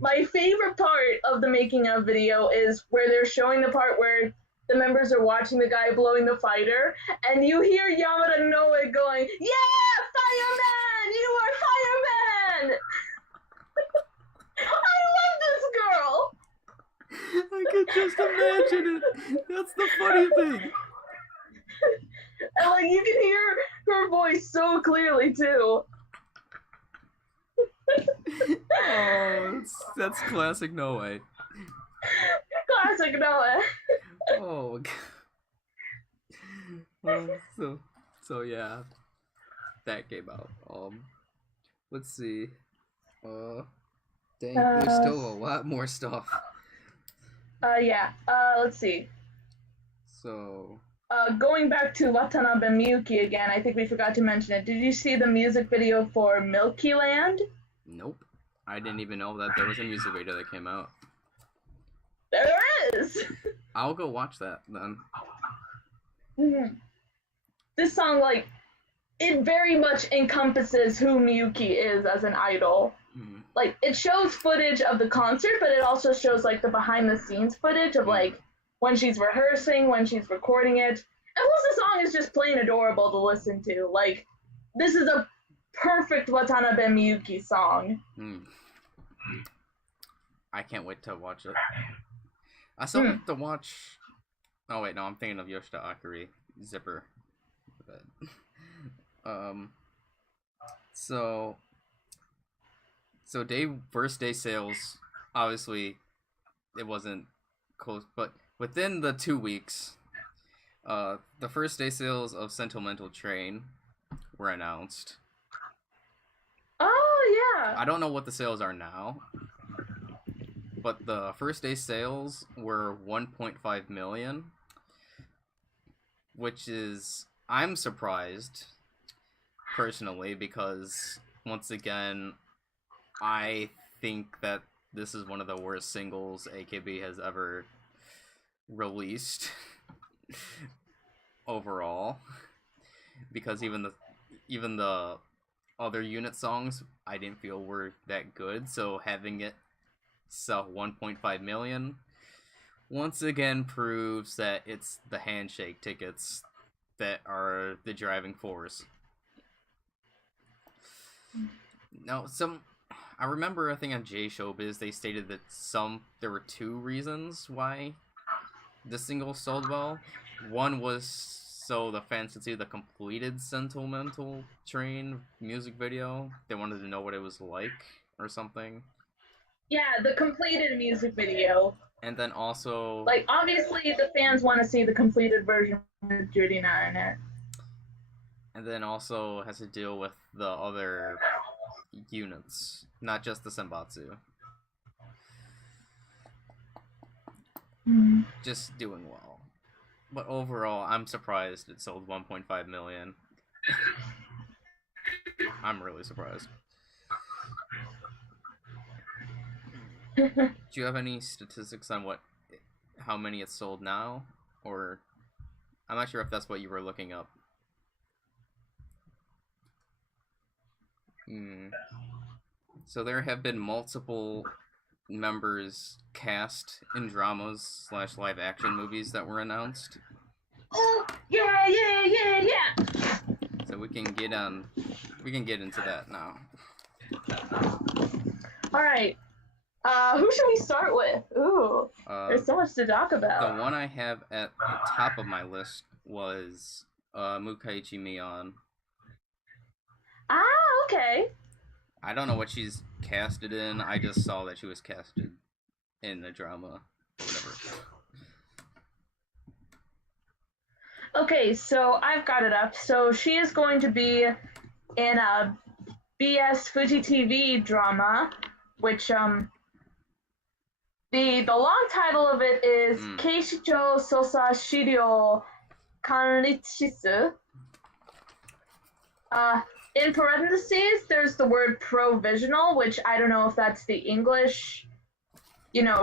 My favorite part of the making of video is where they're showing the part where the members are watching the guy blowing the fighter, and you hear Yamada Noe going, "Yeah, fireman! You are fireman!" I love this girl. I could just imagine it. That's the funny thing. And like you can hear her voice so clearly too. Oh, that's classic Noe. Classic Noah. Oh, so yeah, that came out. Let's see. Dang, there's still a lot more stuff. Yeah. Let's see. So. Going back to Watanabe Miyuki again, I think we forgot to mention it. Did you see the music video for Milky Land? Nope. I didn't even know that there was a music video that came out. There is! I'll go watch that then. This song, like, it very much encompasses who Miyuki is as an idol. Like, it shows footage of the concert, but it also shows, like, the behind-the-scenes footage of, like, when she's rehearsing, when she's recording it. And plus the song is just plain adorable to listen to. Like, this is a perfect Watanabe Miyuki song. I can't wait to watch it. I still have to watch... Oh wait, no, I'm thinking of Yoshida Akari, Zipper. So first day sales, obviously, it wasn't close, but within the 2 weeks, the first day sales of Sentimental Train were announced. Oh, yeah. I don't know what the sales are now, but the first day sales were 1.5 million, which is, I'm surprised, personally, because, once again, I think that this is one of the worst singles AKB has ever released overall, because even the other unit songs I didn't feel were that good, so having it sell 1.5 million once again proves that it's the handshake tickets that are the driving force. Now, I remember, I think on J Showbiz, they stated that there were 2 reasons why the singles sold well. One was so the fans could see the completed Sentimental Train music video. They wanted to know what it was like or something. Yeah, the completed music video. And then also, like, obviously the fans want to see the completed version with Judy not in it. And then also has to deal with the other units, not just the Senbatsu. Just doing well. But overall, I'm surprised it sold 1.5 million. I'm really surprised. Do you have any statistics on how many it's sold now? Or I'm not sure if that's what you were looking up. So there have been multiple members cast in dramas / live action movies that were announced. Oh, yeah. So we can get into that now. All right. Who should we start with? Ooh, there's so much to talk about. The one I have at the top of my list was Mukaichi Mion. Ah, okay. I don't know what she's casted in. I just saw that she was casted in the drama or whatever. Okay, so I've got it up. So she is going to be in a BS Fuji TV drama, which the long title of it is Keishicho Sosa Shirio Kanritsu. In parentheses, there's the word provisional, which I don't know if that's the English,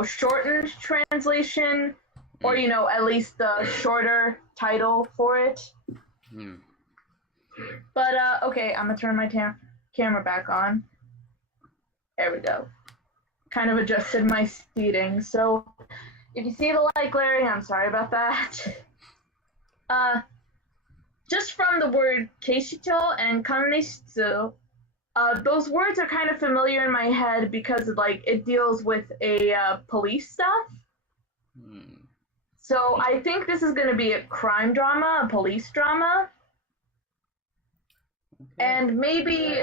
shortened translation, or, at least the shorter title for it. But, okay, I'm gonna turn my camera back on. There we go. Kind of adjusted my seating, so if you see the light glaring, I'm sorry about that. Just from the word keishito and kanrishitsu, those words are kind of familiar in my head because it deals with a police stuff. So I think this is going to be a crime drama, a police drama. Okay. And maybe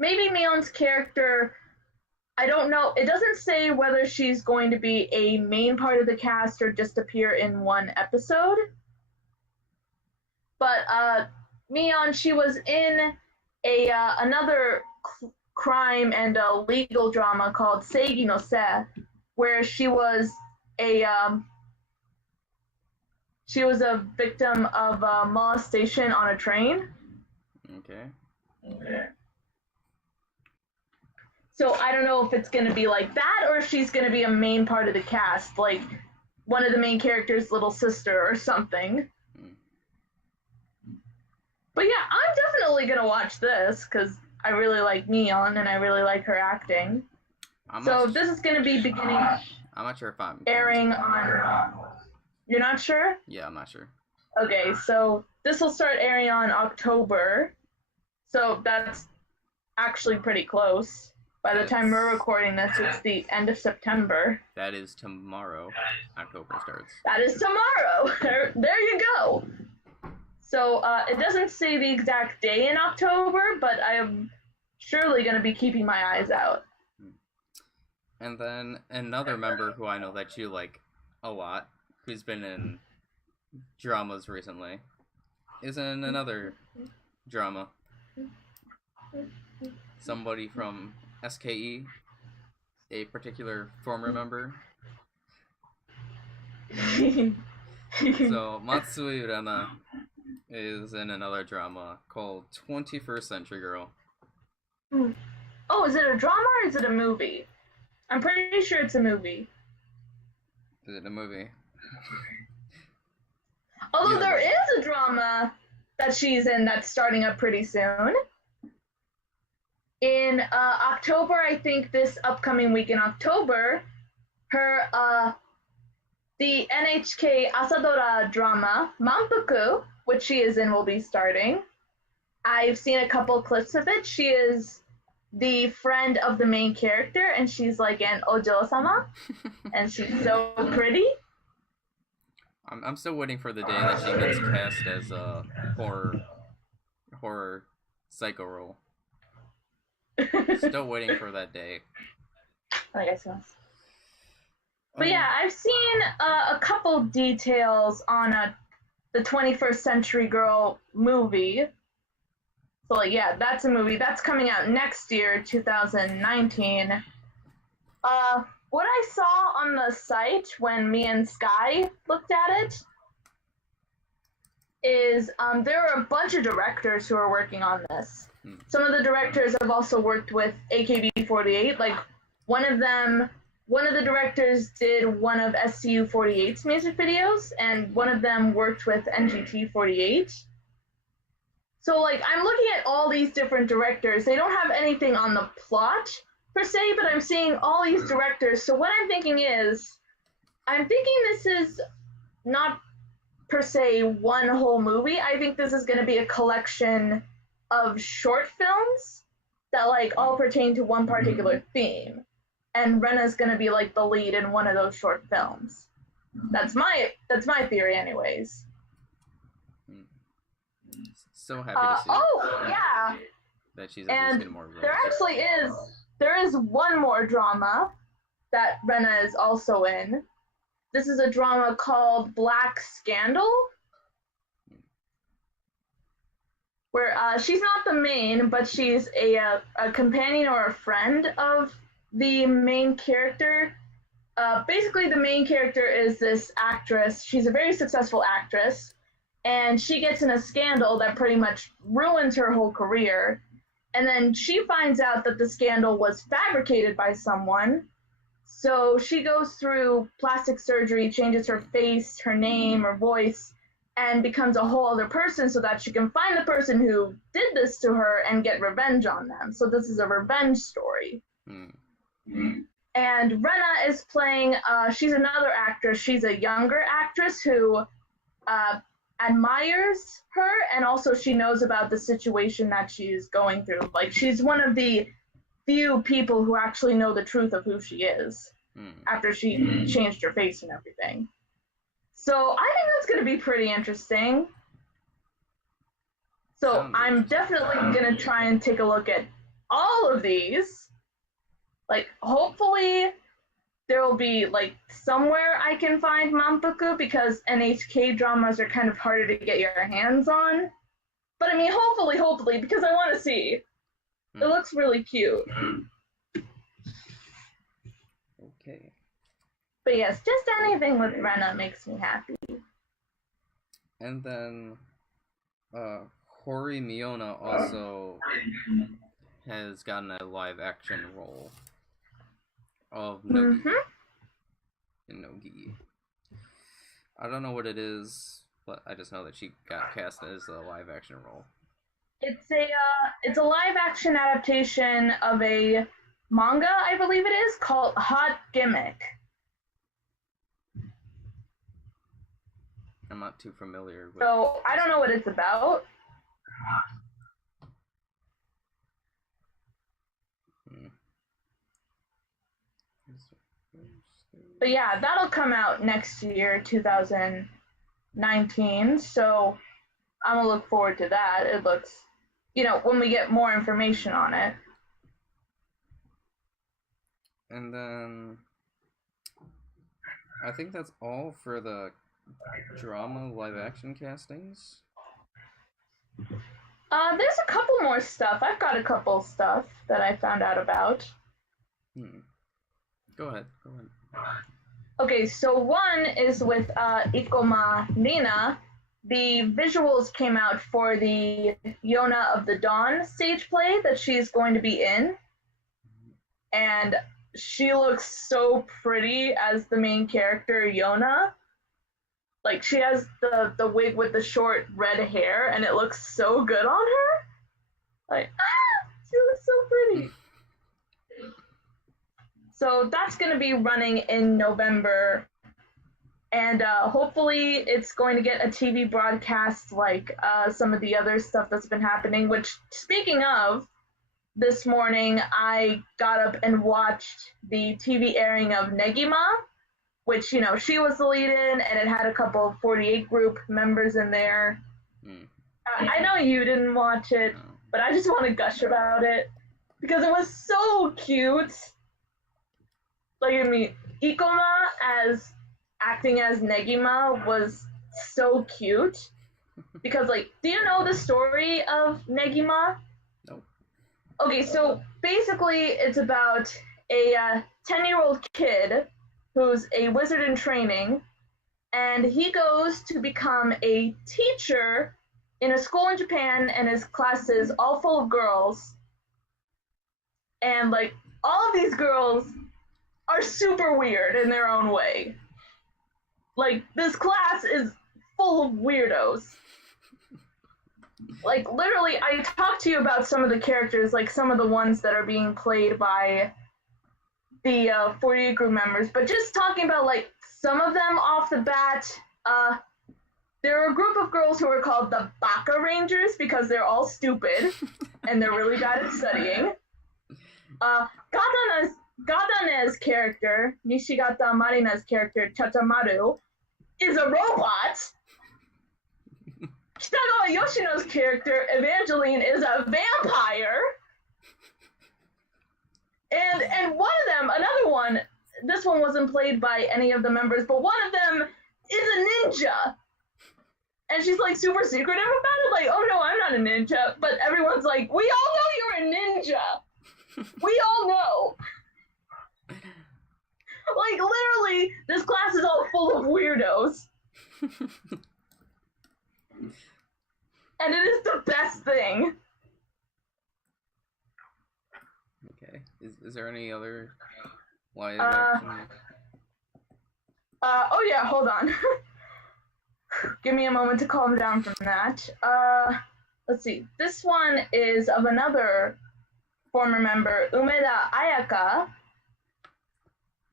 Mion's character, I don't know, it doesn't say whether she's going to be a main part of the cast or just appear in one episode. But Mion, she was in another crime and legal drama called Seigi no Se, where she was a victim of molestation on a train. Okay. So I don't know if it's going to be like that or if she's going to be a main part of the cast, like one of the main characters' little sister or something. But yeah, I'm definitely going to watch this because I really like Mion and I really like her acting. This is going to be beginning... I'm not sure if I'm... airing on... You're not sure? Yeah, I'm not sure. Okay, so this will start airing on October. So that's actually pretty close. By the time we're recording this, it's the end of September. That is tomorrow. October starts. That is tomorrow! There you go! So it doesn't say the exact day in October, but I am surely going to be keeping my eyes out. And then another member who I know that you like a lot, who's been in dramas recently, is in another drama. Somebody from SKE, a particular former member. So Matsui Urana is in another drama called 21st Century Girl. Oh, is it a drama or is it a movie? I'm pretty sure it's a movie. Is it a movie? Although there is a drama that she's in that's starting up pretty soon. In October, I think this upcoming week in October, the NHK Asadora drama, Manpuku, which she is in, will be starting. I've seen a couple clips of it. She is the friend of the main character, and she's like an ojo-sama, and she's so pretty. I'm still waiting for the day that she gets cast as a horror psycho role. Still waiting for that day. I guess so. But yeah, I've seen a couple details on the 21st Century Girl movie. So like, yeah, that's a movie that's coming out next year, 2019. What I saw on the site when me and Sky looked at it is there are a bunch of directors who are working on this. Some of the directors have also worked with AKB48. Like one of the directors did one of SCU48's music videos, and one of them worked with NGT48. So like I'm looking at all these different directors. They don't have anything on the plot per se, but I'm seeing all these directors. So what I'm thinking this is not per se one whole movie. I think this is going to be a collection of short films that like all pertain to one particular theme, and Rena's going to be like the lead in one of those short films. That's my theory, anyways. So happy to see. Oh yeah. That she's getting more. There is one more drama that Rena is also in. This is a drama called Black Scandal, where she's not the main, but she's a companion or a friend of the main character. Basically, the main character is this actress. She's a very successful actress, and she gets in a scandal that pretty much ruins her whole career. And then she finds out that the scandal was fabricated by someone. So she goes through plastic surgery, changes her face, her name, her voice, and becomes a whole other person so that she can find the person who did this to her and get revenge on them. So this is a revenge story. And Rena is playing, she's another actress. She's a younger actress who admires her, and also she knows about the situation that she's going through. Like, she's one of the few people who actually know the truth of who she is after she changed her face and everything. So I think that's going to be pretty interesting. So I'm definitely going to try and take a look at all of these. Like, hopefully there will be, like, somewhere I can find Manpuku, because NHK dramas are kind of harder to get your hands on. But, I mean, hopefully, because I want to see. It looks really cute. Okay. But yes, just anything with Rena makes me happy. And then, Hori Miona also has gotten a live-action role of Nogi. In Nogi. I don't know what it is, but I just know that she got cast as a live-action role. It's a live-action adaptation of a manga, I believe it is, called Hot Gimmick. I'm not too familiar with. So I don't know what it's about. But yeah, that'll come out next year, 2019. So I'm gonna look forward to that. It looks, when we get more information on it. And then I think that's all for the drama live action castings. There's a couple more stuff. I've got a couple stuff that I found out about. Go ahead. Okay, so one is with Ikoma Nina. The visuals came out for the Yona of the Dawn stage play that she's going to be in. And she looks so pretty as the main character, Yona. Like, she has the wig with the short red hair, and it looks so good on her. Like, she looks so pretty. So that's going to be running in November. And hopefully it's going to get a TV broadcast like some of the other stuff that's been happening, which, speaking of, this morning I got up and watched the TV airing of Negima. which, you know, she was the lead in, and it had a couple of 48 group members in there. Mm. I know you didn't watch it, No. but I just want to gush about it because it was so cute. Like, I mean, Ikoma as acting as Negima was so cute because, like, do you know the story of Negima? Nope. Okay, so basically, it's about a 10-year-old kid who's a wizard in training, and he goes to become a teacher in a school in Japan, and his class is all full of girls. And, like, all of these girls are super weird in their own way. Like, this class is full of weirdos. Like, literally, I talked to you about some of the characters, like some of the ones that are being played by the 48 group members, but just talking about, like, some of them off the bat, there are a group of girls who are called the Baka Rangers because they're all stupid and they're really bad at studying. Gadane's character, Nishigata Marina's character, Chatamaru, is a robot. Kitagawa Yoshino's character, Evangeline, is a vampire. And one of them, another one, this one wasn't played by any of the members, but one of them is a ninja. And she's like super secretive about it, like, oh no, I'm not a ninja. But everyone's like, we all know you're a ninja. We all know. Like, literally, this class is all full of weirdos. And it is the best thing. Okay. Is there any other live action? Oh yeah, hold on. Give me a moment to calm down from that. Let's see. This one is of another former member, Umeda Ayaka.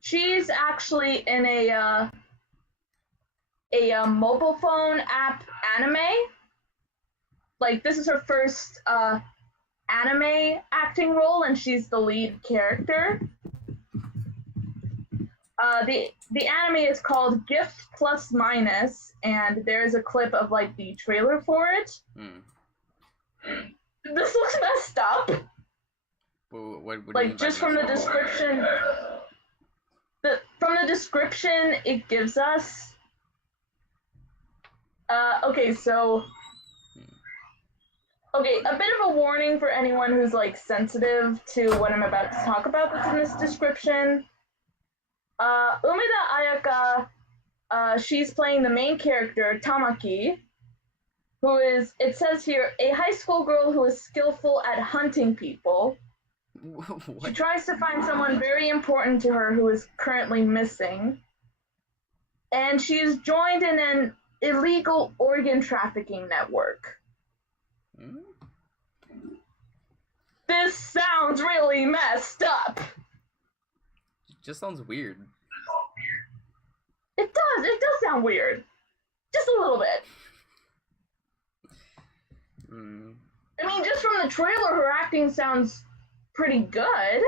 She's actually in a mobile phone app anime. Like, this is her first anime acting role, and she's the lead character. The anime is called Gift Plus Minus, and there's a clip of, like, the trailer for it. This looks messed up. What like, just from the description. From the description it gives us. Okay, so. Okay, a bit of a warning for anyone who's, like, sensitive to what I'm about to talk about that's in this description. Umeda Ayaka, she's playing the main character, Tamaki, who is, it says here, a high school girl who is skillful at hunting people. What? She tries to find someone very important to her who is currently missing. And she is joined in an illegal organ trafficking network. This sounds really messed up. It just sounds weird. It does sound weird. Just a little bit. I mean, just from the trailer, her acting sounds pretty good.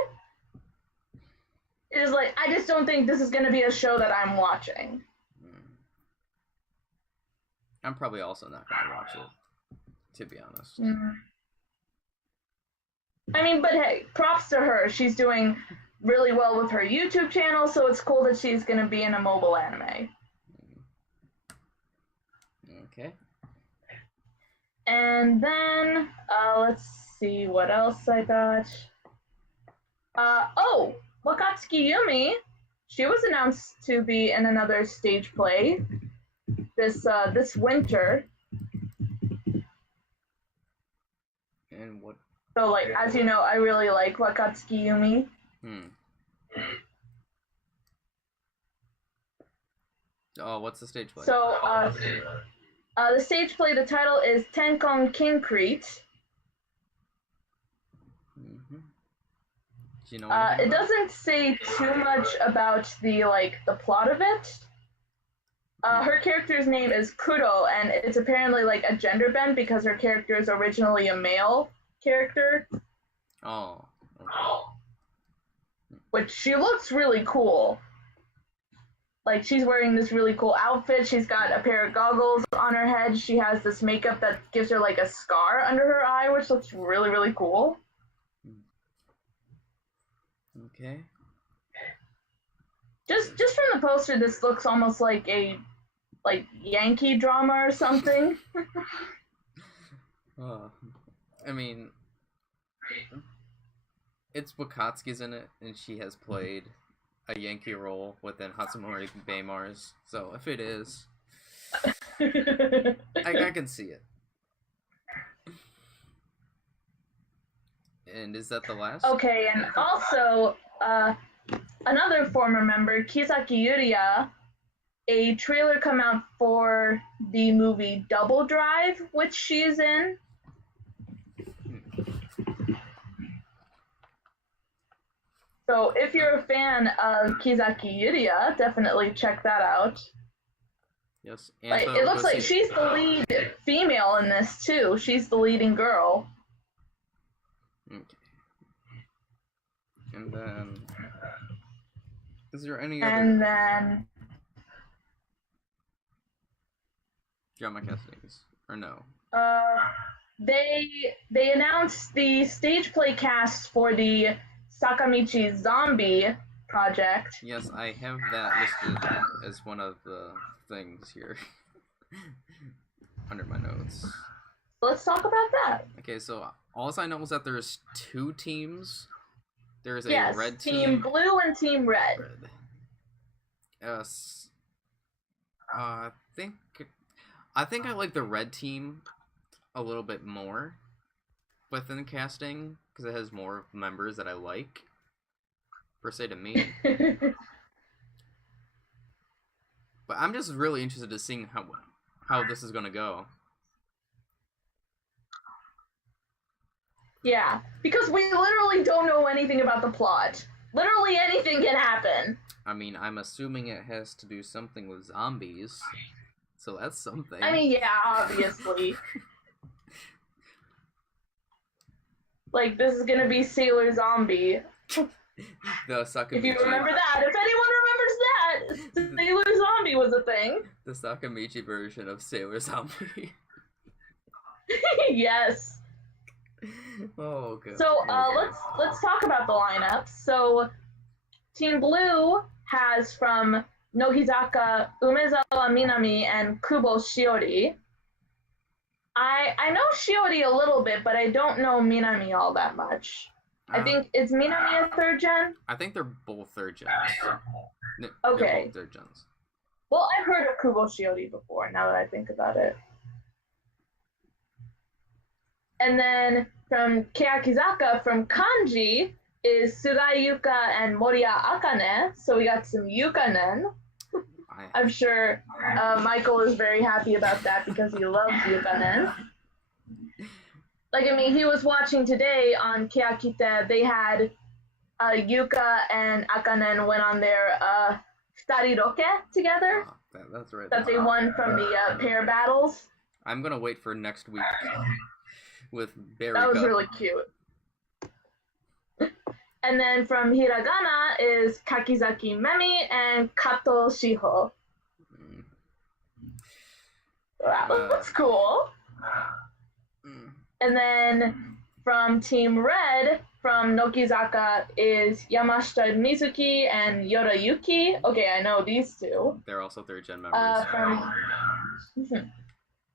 It is like, I just don't think this is going to be a show that I'm watching. I'm probably also not going to watch it, to be honest. I mean, but hey, props to her. She's doing really well with her YouTube channel, so it's cool that she's going to be in a mobile anime. Okay. And then, let's see what else I got. Oh, Wakatsuki Yumi. She was announced to be in another stage play this winter. And what? So, like, as you know, I really like Wakatsuki Yumi. Oh, what's the stage play? So, the stage play, the title is Tenkon Kincrete. Do you know it doesn't say too much about the plot of it. Her character's name is Kuro, and it's apparently like a gender bend because her character is originally a male character. Oh. Okay. Which she looks really cool. Like, she's wearing this really cool outfit. She's got a pair of goggles on her head. She has this makeup that gives her, like, a scar under her eye, which looks really, really cool. Okay. Just from the poster, this looks almost like a, like, Yankee drama or something. I mean, it's Wakatsuki's in it, and she has played a Yankee role within Hatsumori Beimars, so if it is, I can see it. And is that the last? Okay, and also, another former member, Kisaki Yuria, a trailer come out for the movie Double Drive, which she's in. So if you're a fan of Kisaki Yuria, definitely check that out. Yes. Like, it looks like she's the lead female in this too. She's the leading girl. Okay. And then, is there any other? And then drama castings or no? They announced the stage play cast for the Sakamichi Zombie project. Yes, I have that listed as one of the things here under my notes. Let's talk about that. Okay, so all I know is that there's 2 teams. There's a yes, red team blue and team red. Yes. I think I like the red team a little bit more within casting because it has more members that I like, per se to me. But I'm just really interested in seeing how this is gonna go. Yeah, because we literally don't know anything about the plot. Literally anything can happen. I mean, I'm assuming it has to do something with zombies, so that's something. I mean, yeah, obviously. Like, this is gonna be Sailor Zombie. The Sakamichi. If you remember that, if anyone remembers that, Sailor Zombie was a thing. The Sakamichi version of Sailor Zombie. Yes. Oh, okay. So let's talk about the lineup. So Team Blue has from Nogizaka, Umezawa Minami, and Kubo Shiori. I know Shiori a little bit, but I don't know Minami all that much. I think, is Minami a 3rd gen? I think they're both 3rd gens. Okay. They're both 3rd gens. Well, I've heard of Kubo Shiori before, now that I think about it. And then from Keakizaka, from Kanji, is Sugai Yuka and Moriya Akane. So we got some Yukanen. I'm sure Michael is very happy about that because he loves Yukanen. Like, I mean, he was watching today on Keakite. They had Yuka and Akanen went on their Stariroke together. Oh, that's right. That they won from the pair battles. I'm gonna wait for next week with Berry. That was really cute. And then from Hiragana is Kakizaki Memi and Kato Shiho. Wow, that's cool. And then from Team Red, from Nokizaka, is Yamashita Mizuki and Yora Yuki. Okay, I know these two. They're also 3rd gen members.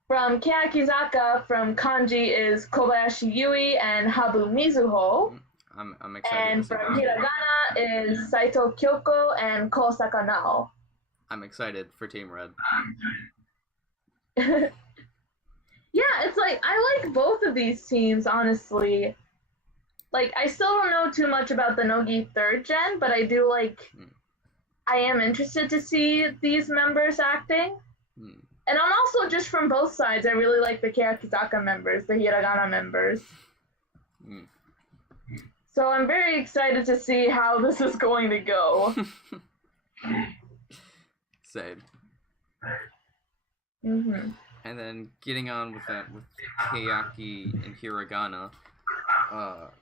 From Keakizaka, from Kanji, is Kobayashi Yui and Habu Mizuho. I'm excited. And from Hiragana is Saito Kyoko and Kosaka Nao. I'm excited for Team Red. Yeah, it's like, I like both of these teams, honestly. Like, I still don't know too much about the Nogi 3rd gen, but I do like, I am interested to see these members acting. And I'm also, just from both sides, I really like the Keakizaka members, the Hiragana members. So I'm very excited to see how this is going to go. Same. Mm-hmm. And then getting on with that, with Kayaki and Hiragana.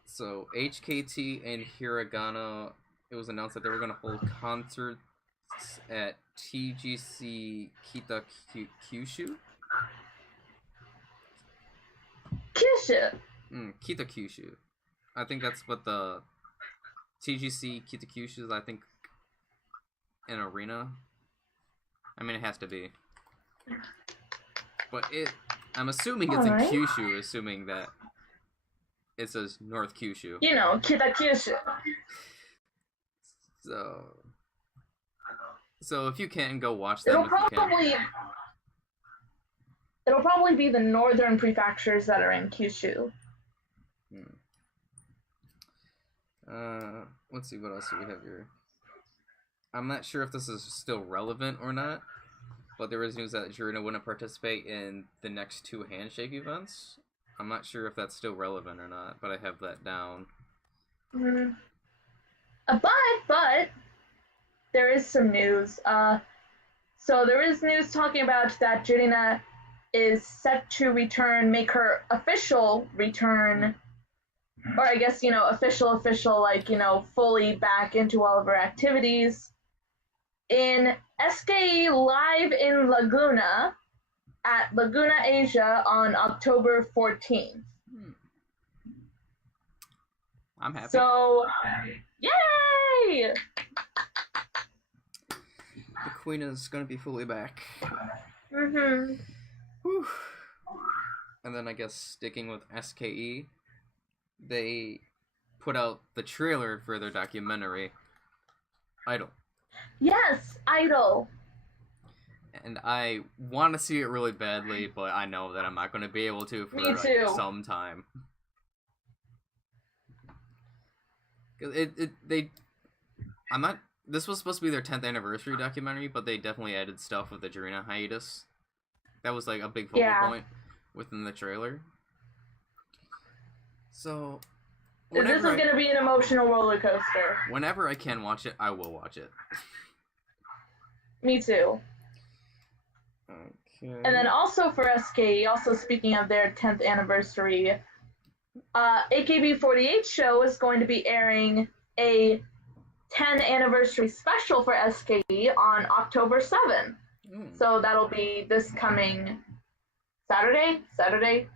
So HKT and Hiragana, it was announced that they were going to hold concerts at TGC Kyushu. Kyushu. Kita Kyushu. I think that's what the TGC Kita Kyushu is. I think an arena. I mean, it has to be. But I'm assuming it's in Kyushu, assuming that it says North Kyushu. You know, Kita Kyushu. So if you can, go watch them. It'll probably be the northern prefectures that are in Kyushu. Let's see what else do we have here. I'm not sure if this is still relevant or not, but there was news that Jurina wouldn't participate in the next 2 handshake events. I'm not sure if that's still relevant or not, but I have that down. But there is some news. So there is news talking about that Jurina is set to return, make her official return, or I guess, official, like, fully back into all of her activities in SKE Live in Laguna at Laguna Asia on October 14th. I'm happy. So, yay! The queen is going to be fully back. Whew. And then I guess sticking with SKE, they put out the trailer for their documentary, Idol. Yes, Idol. And I want to see it really badly, but I know that I'm not going to be able to for some time. This was supposed to be their 10th anniversary documentary, but they definitely added stuff with the Jurina hiatus. That was like a big focal point within the trailer. So this is going to be an emotional roller coaster. Whenever I can watch it, I will watch it. Me too. Okay. And then also for SKE, also speaking of their 10th anniversary, AKB48 show is going to be airing a 10th anniversary special for SKE on October 7th. So that'll be this coming Saturday,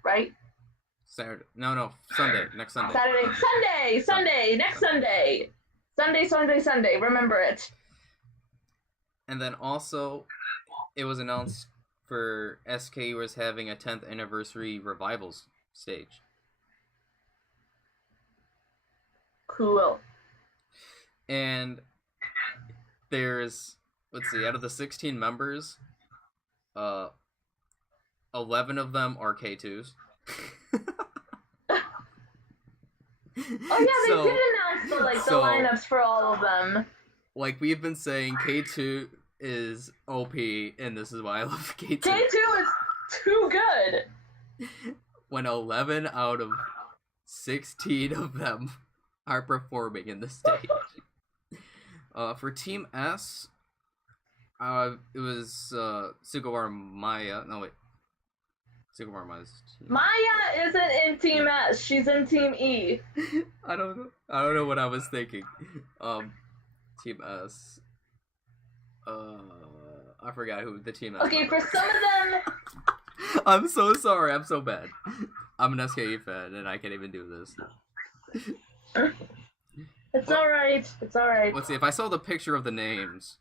right? Saturday. No, Sunday. Next Sunday. Sunday, next Sunday. Sunday, remember it. And then also, it was announced for SKE was having a 10th anniversary revivals stage. Cool. And there's, let's see, out of the 16 members, 11 of them are K2s. Oh yeah, they did announce the lineups for all of them. Like we've been saying, K2 is OP, and this is why I love K2. K2 is too good. When 11 out of 16 of them are performing in the stage. For Team S, it was Sugawara Maya. No wait, Sugawara Maya's team. Maya isn't in Team S. She's in Team E. I don't know what I was thinking. Team S. I forgot who the Team S. Okay, for some of them. I'm so sorry. I'm so bad. I'm an SKE fan, and I can't even do this. It's alright. It's alright. Let's see. If I saw the picture of the names,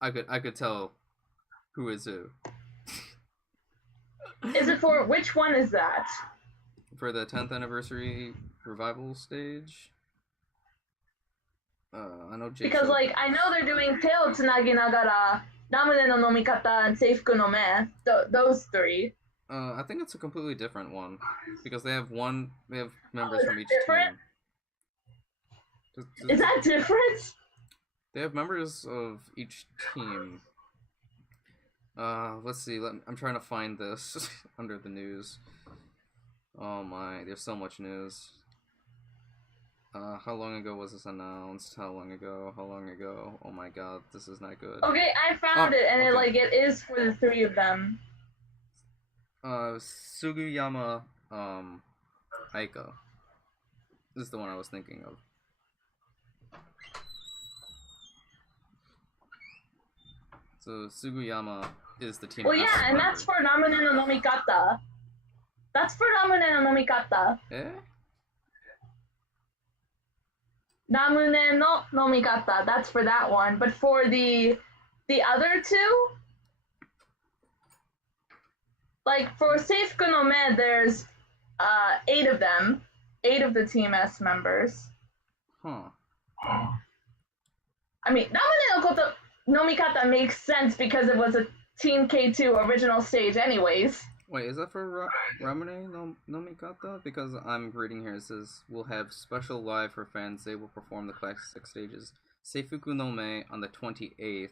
I could tell who is who. Is it for which one is that? For the 10th anniversary revival stage. I know Jake. Because I know they're doing Te o Tsunagi Nagara, Ramune no Nomikata, and Seifuku no Me. Those 3. I think it's a completely different one because they have members from each different? team. Is that different? They have members of each team. Let's see. I'm trying to find this under the news. Oh my, there's so much news. How long ago was this announced? How long ago? Oh my god, this is not good. Okay, I found it, and it is for the 3 of them. Sugiyama, Aika. This is the one I was thinking of. So Sugiyama is the team. Well, S yeah, and member. that's for Ramune no Nomikata. That's for Ramune no Nomikata. Eh? Ramune no Nomikata. That's for that one. But for the other two, like for Seifuku no Me, there's 8 of them, 8 of the Team S members. Huh. I mean, Ramune no Koto Nomikata makes sense because it was a Team K2 original stage, anyways. Wait, is that for Ramune no Nomikata? Because I'm reading here, it says, we'll have special live for fans. They will perform the classic stages. Seifuku no Me on the 28th.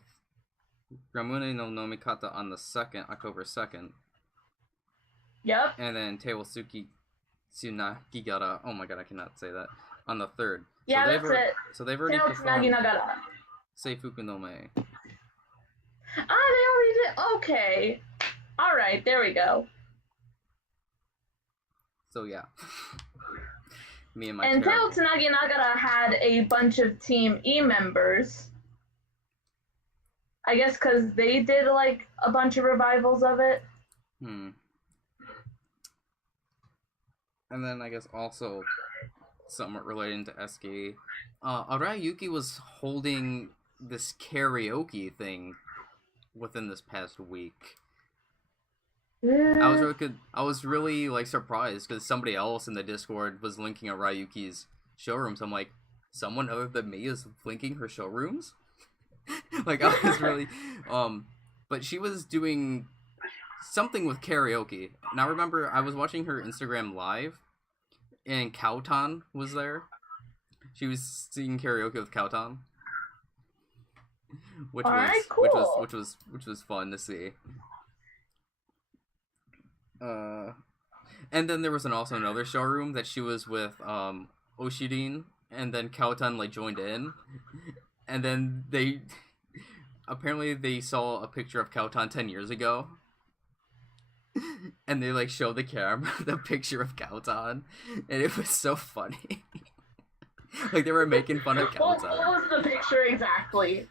Ramune no Nomikata on the 2nd, October 2nd. Yep. And then Tewasuki Tsunagigara, oh my god, I cannot say that, on the 3rd. Yeah, so that's it. So they've already performed Nagara. Seifuku no Me. They already did? Okay. Alright, there we go. So yeah. Me and my And terrible... Teo Tsunagi Nagara had a bunch of Team E members. I guess because they did like a bunch of revivals of it. And then I guess also somewhat relating to SK, Arayuki was holding this karaoke thing within this past week. I was really like surprised because somebody else in the Discord was linking Arayuki's showrooms. I'm like, someone other than me is linking her showrooms? Like I was really but she was doing something with karaoke. And I remember I was watching her Instagram live and Kautan was there. She was singing karaoke with Kautan. Which was fun to see. And then there was also another showroom that she was with Oshirin, and then Kautan like joined in, and then they apparently they saw a picture of Kautan 10 years ago, and they like showed the camera the picture of Kautan, and it was so funny. Like they were making fun of Kautan. What was the picture exactly?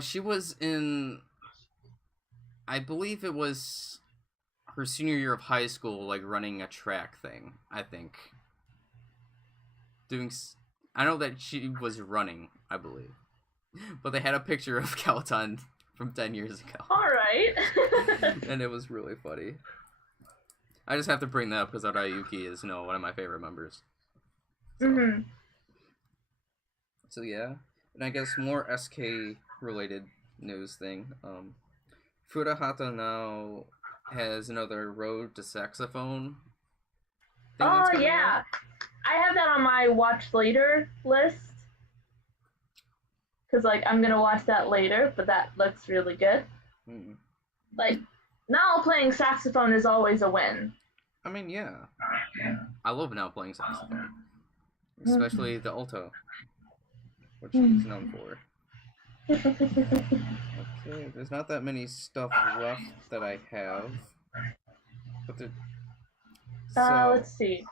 She was in, I believe it was her senior year of high school, like running a track thing, I think. I know that she was running, I believe. But they had a picture of Kautan from 10 years ago. Alright. And it was really funny. I just have to bring that up because Arayuki is, one of my favorite members. So. So yeah. And I guess more SK related news thing. Furahata now has another Road to Saxophone thing that's coming out. I have that on my watch later list. Because, like, I'm going to watch that later, but that looks really good. Like, now playing saxophone is always a win. I mean, yeah. I love now playing saxophone. Especially the alto, which he's known for. Okay, there's not that many stuff left that I have. But let's see.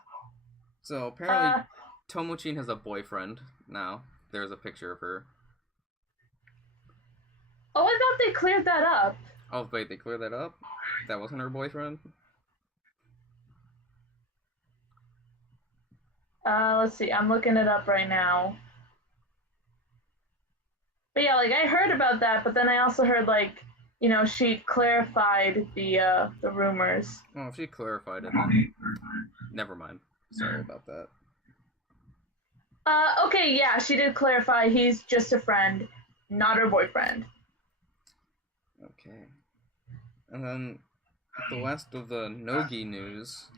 So apparently Tomochin has a boyfriend now. There's a picture of her. Oh, I thought they cleared that up. Oh, wait, they cleared that up? That wasn't her boyfriend? Let's see. I'm looking it up right now. But yeah, like, I heard about that, but then I also heard, like, she clarified the rumors. Oh, if she clarified it, then never mind. Sorry about that. Okay, yeah, she did clarify he's just a friend, not her boyfriend. Okay. And then the last of the Nogi news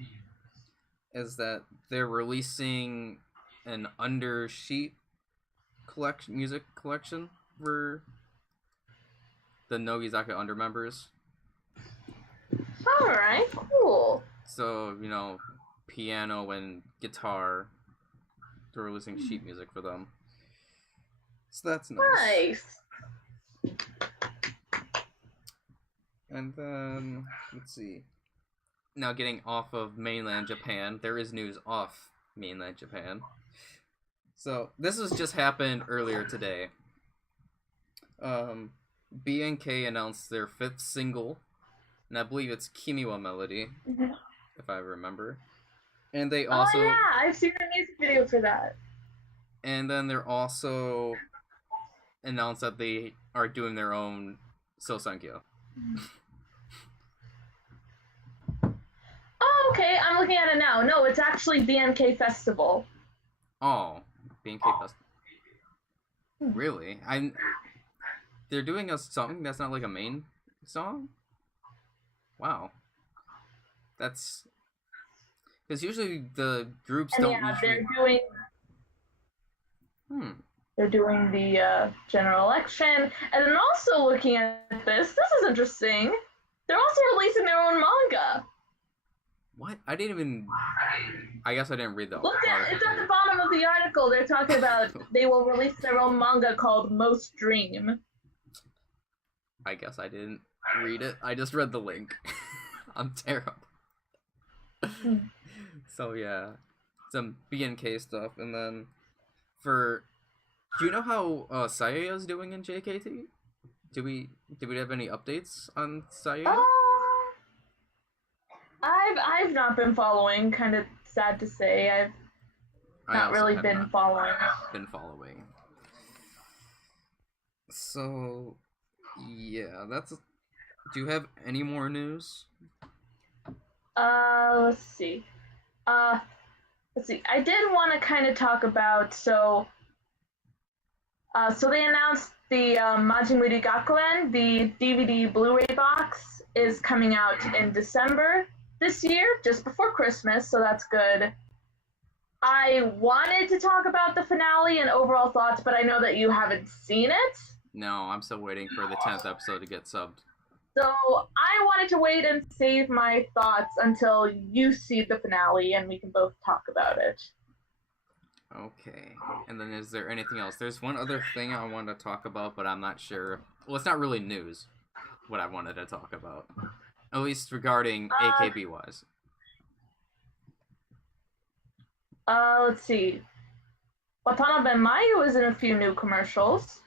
is that they're releasing an undersheet music collection for the Nogizaka under members. Alright, cool. So, piano and guitar, they're releasing sheet music for them. So that's nice. And then, let's see. Now getting off of mainland Japan, there is news off mainland Japan. So this has just happened earlier today. BNK announced their fifth single, and I believe it's Kimiwa Melody, Mhm. if I remember. And they Oh also, yeah, I've seen a music video for that. and then they're also announced that they are doing their own Sosankyo. Oh, okay, I'm looking at it now. No, it's actually BNK Festival. Oh, BNK Fest. Really? They're doing a song that's not like a main song? Wow. That's because usually the groups And don't yeah, usually. Hmm. they're doing the general election, and then also looking at this. This is interesting. They're also releasing their own manga. What? I didn't even. I guess I didn't read the Look at article. it's at the bottom of the article. They're talking about they will release their own manga called Most Dream. I guess I didn't read it. I just read the link. I'm terrible. So yeah, some BNK stuff, and then for. Do you know how Saya's doing in JKT? Do we have any updates on Saya? I've not been following. Kind of sad to say. I've not really been following. Been following. So yeah, that's. Do you have any more news? Let's see. Let's see. I did want to kind of talk about so they announced the Majimuri Gakuen, the DVD Blu-ray box, is coming out in December this year, just before Christmas, so that's good. I wanted to talk about the finale and overall thoughts, but I know that you haven't seen it. No, I'm still waiting for the 10th episode to get subbed. So I wanted to wait and save my thoughts until you see the finale and we can both talk about it. Okay. And then is there anything else? There's one other thing I wanted to talk about, but I'm not sure. Well, it's not really news, what I wanted to talk about. At least regarding AKB wise. Let's see. Watanabe Mayu is in a few new commercials.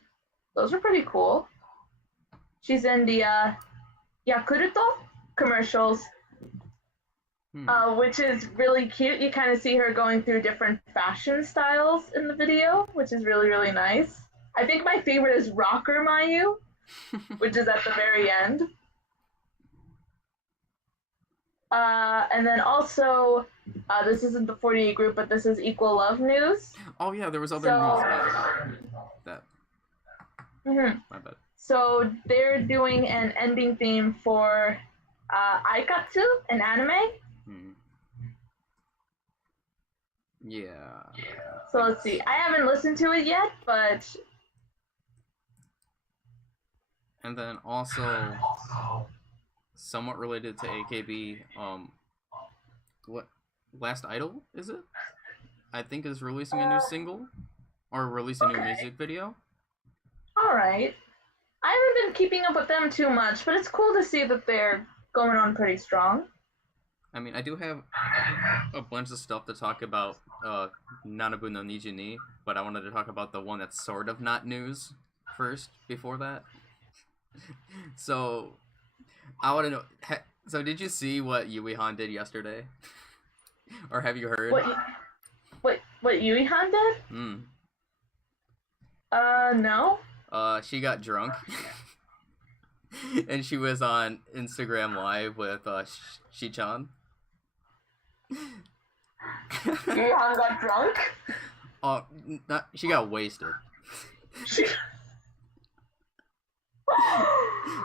Those are pretty cool. She's in the Yakulto commercials, which is really cute. You kind of see her going through different fashion styles in the video, which is really, really nice. I think my favorite is Rocker Mayu, which is at the very end. And then also, this isn't the 48 group, but this is Equal Love News. Oh yeah, there was other news that. Mm-hmm. My bad. So they're doing an ending theme for Aikatsu, an anime. Yeah. So let's see. I haven't listened to it yet, but. And then also, somewhat related to AKB, what Last Idol is it? I think is releasing a new single or releasing a new music video. All right. I haven't been keeping up with them too much, but it's cool to see that they're going on pretty strong. I mean, I do have a bunch of stuff to talk about Nanabu no Nijini, but I wanted to talk about the one that's sort of not news first before that. So, I want to know, so did you see what Yui Han did yesterday? Or have you heard? What Yui Han did? No. She got drunk. And she was on Instagram Live with Shi-chan. Yui Han got drunk? Oh, she got wasted.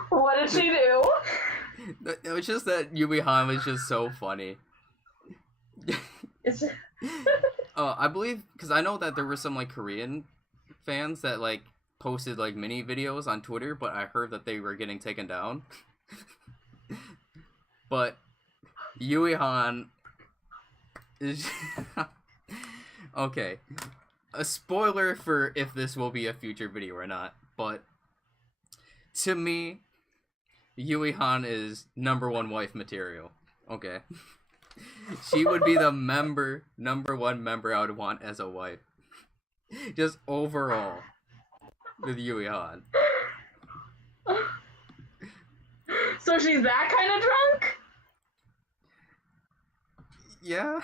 What did she do? It was just that Yui Han was just so funny. I believe, because I know that there were some like Korean fans that like posted like mini videos on Twitter, but I heard that they were getting taken down. But Yui Han is okay. A spoiler for if this will be a future video or not, but to me, Yui Han is #1 wife material. Okay. She would be the number one member I would want as a wife. Just overall with Yui Han. So she's that kind of drunk? Yeah.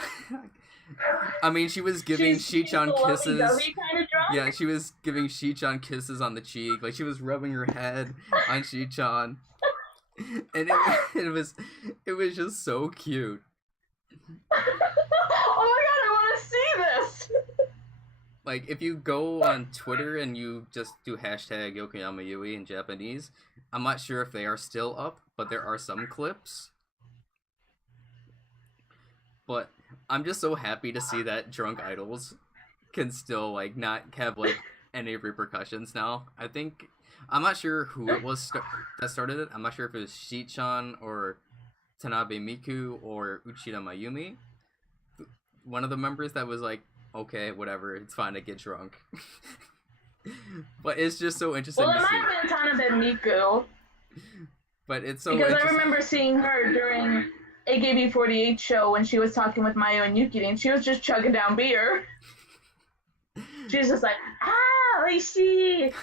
I mean, she was giving She's Shichan the kisses. lovey-dovey kind of drunk? Yeah, she was giving Shichan kisses on the cheek. Like, she was rubbing her head on Shichan. And it was just so cute. Oh my god, I want to see this! Like, if you go on Twitter and you just do hashtag Yokoyama Yui in Japanese, I'm not sure if they are still up, but there are some clips. But I'm just so happy to see that drunk idols can still, like, not have, like, any repercussions now. I'm not sure who it was that started it. I'm not sure if it was Shichan or Tanabe Miku or Uchida Mayumi. One of the members that was like, okay, whatever, it's fine to get drunk. But it's just so interesting Well, it to see. might have been Tanabe Miku. But it's so because I remember seeing her during AKB48 show when she was talking with Mayo and Yukiri, and she was just chugging down beer. She was just like, ah, oishii.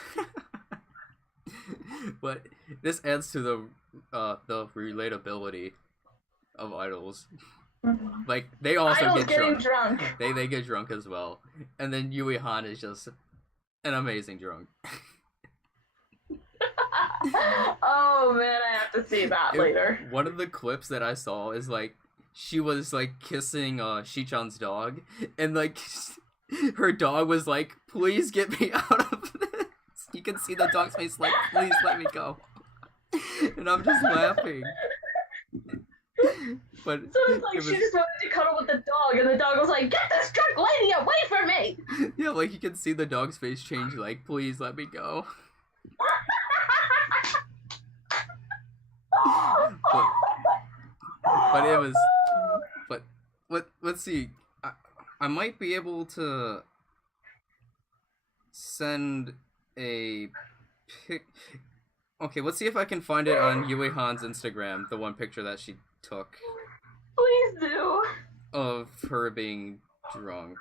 But this adds to the relatability of idols. Like, they also Idols get drunk. drunk. They get drunk as well. And then Yui Han is just an amazing drunk. Oh man, I have to see that later. One of the clips that I saw is like she was like kissing Shichan's dog, and like her dog was like, "Please get me out of this." You can see the dog's face like, "Please let me go," and I'm just laughing. But so it's like she just wanted to cuddle with the dog, and the dog was like, "Get this drunk lady away from me!" Yeah, like you can see the dog's face change, like, "Please let me go." but it was. But let's see. I might be able to send a pic. Okay, let's see if I can find it on Yui Han's Instagram, the one picture that she took. Please do. Of her being drunk.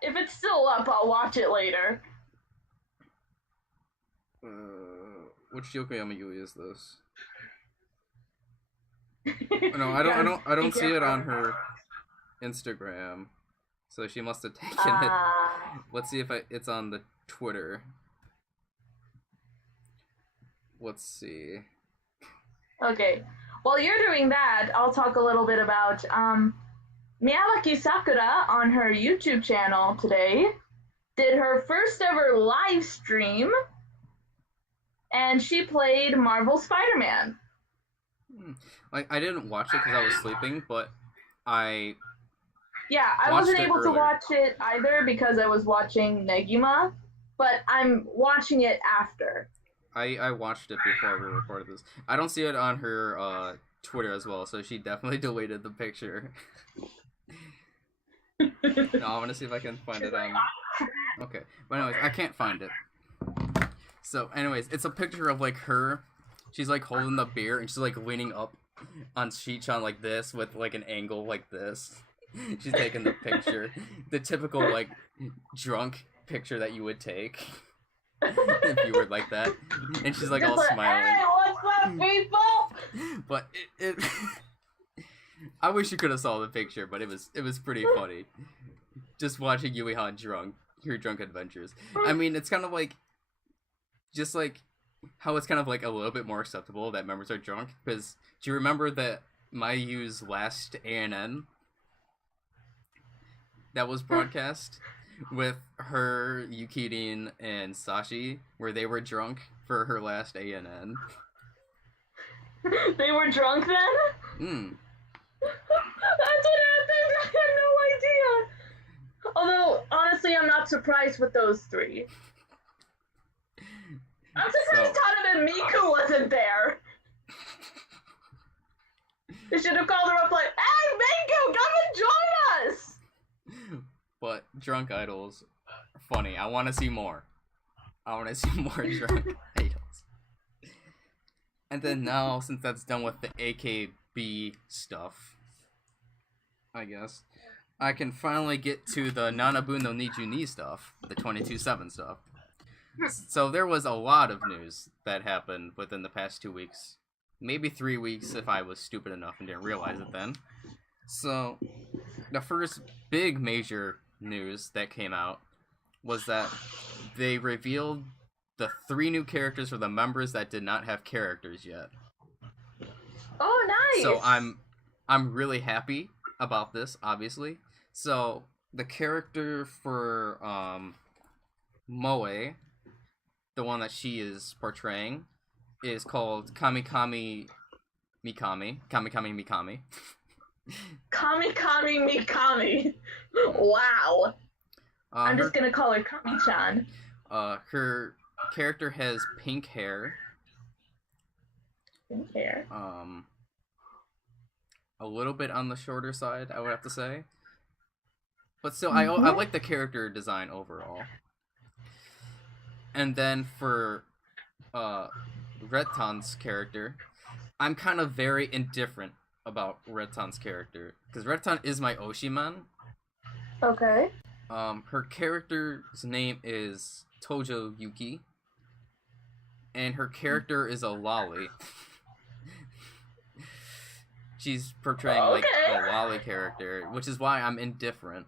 If it's still up, I'll watch it later. Which Yokoyama Yui is this? No, I don't see it on her Instagram. So she must have taken it. Let's see if it's on the Twitter. Let's see. Okay. While you're doing that, I'll talk a little bit about Miyawaki Sakura on her YouTube channel today did her first ever live stream, and she played Marvel Spider-Man. Like, I didn't watch it because I was sleeping, but I wasn't able to watch it either because I was watching Negima, but I'm watching it after. I watched it before we recorded this. I don't see it on her Twitter as well, so she definitely deleted the picture. No, I want to see if I can find it on... Okay, but anyways, I can't find it. So anyways, it's a picture of like her. She's like holding the beer and she's like leaning up on Shichan like this with like an angle like this. She's taking the picture. The typical like drunk picture that you would take. If you were like that, and she's like all smiling. Hey, what's up, people? But it I wish you could have saw the picture, but it was pretty funny. Just watching Yui Han drunk, her drunk adventures. I mean, it's kind of like, just like how it's kind of like a little bit more acceptable that members are drunk. Because do you remember that Mayu's last ANN that was broadcast? With her, Yukirin, and Sashi, where they were drunk for her last ANN. They were drunk then? That's what happened! I had no idea! Although, honestly, I'm not surprised with those three. I'm surprised Tanabe Miku wasn't there! They should have called her up like, hey, Miku, come and join us! But drunk idols are funny. I want to see more. I want to see more drunk idols. And then now, since that's done with the AKB stuff, I guess, I can finally get to the Nanabu no Niju ni stuff, the 22/7 stuff. So there was a lot of news that happened within the past 2 weeks. Maybe 3 weeks if I was stupid enough and didn't realize it then. So, the first big major news that came out was that they revealed the 3 new characters for the members that did not have characters yet. Oh, nice! So I'm really happy about this, obviously. So the character for Moe, the one that she is portraying, is called Kamikami Mikami. Kamikami Mikami. Kamikami Mikami. Wow. I'm just gonna call her Kami-chan. Her character has pink hair. Pink hair. A little bit on the shorter side, I would have to say. But still, I like the character design overall. And then for Redtan's character, I'm kind of very indifferent about Redtan's character. Because Redtan is my Oshiman. Okay. Her character's name is Tojo Yuki. And her character is a lolly. She's portraying like a lolly character, which is why I'm indifferent.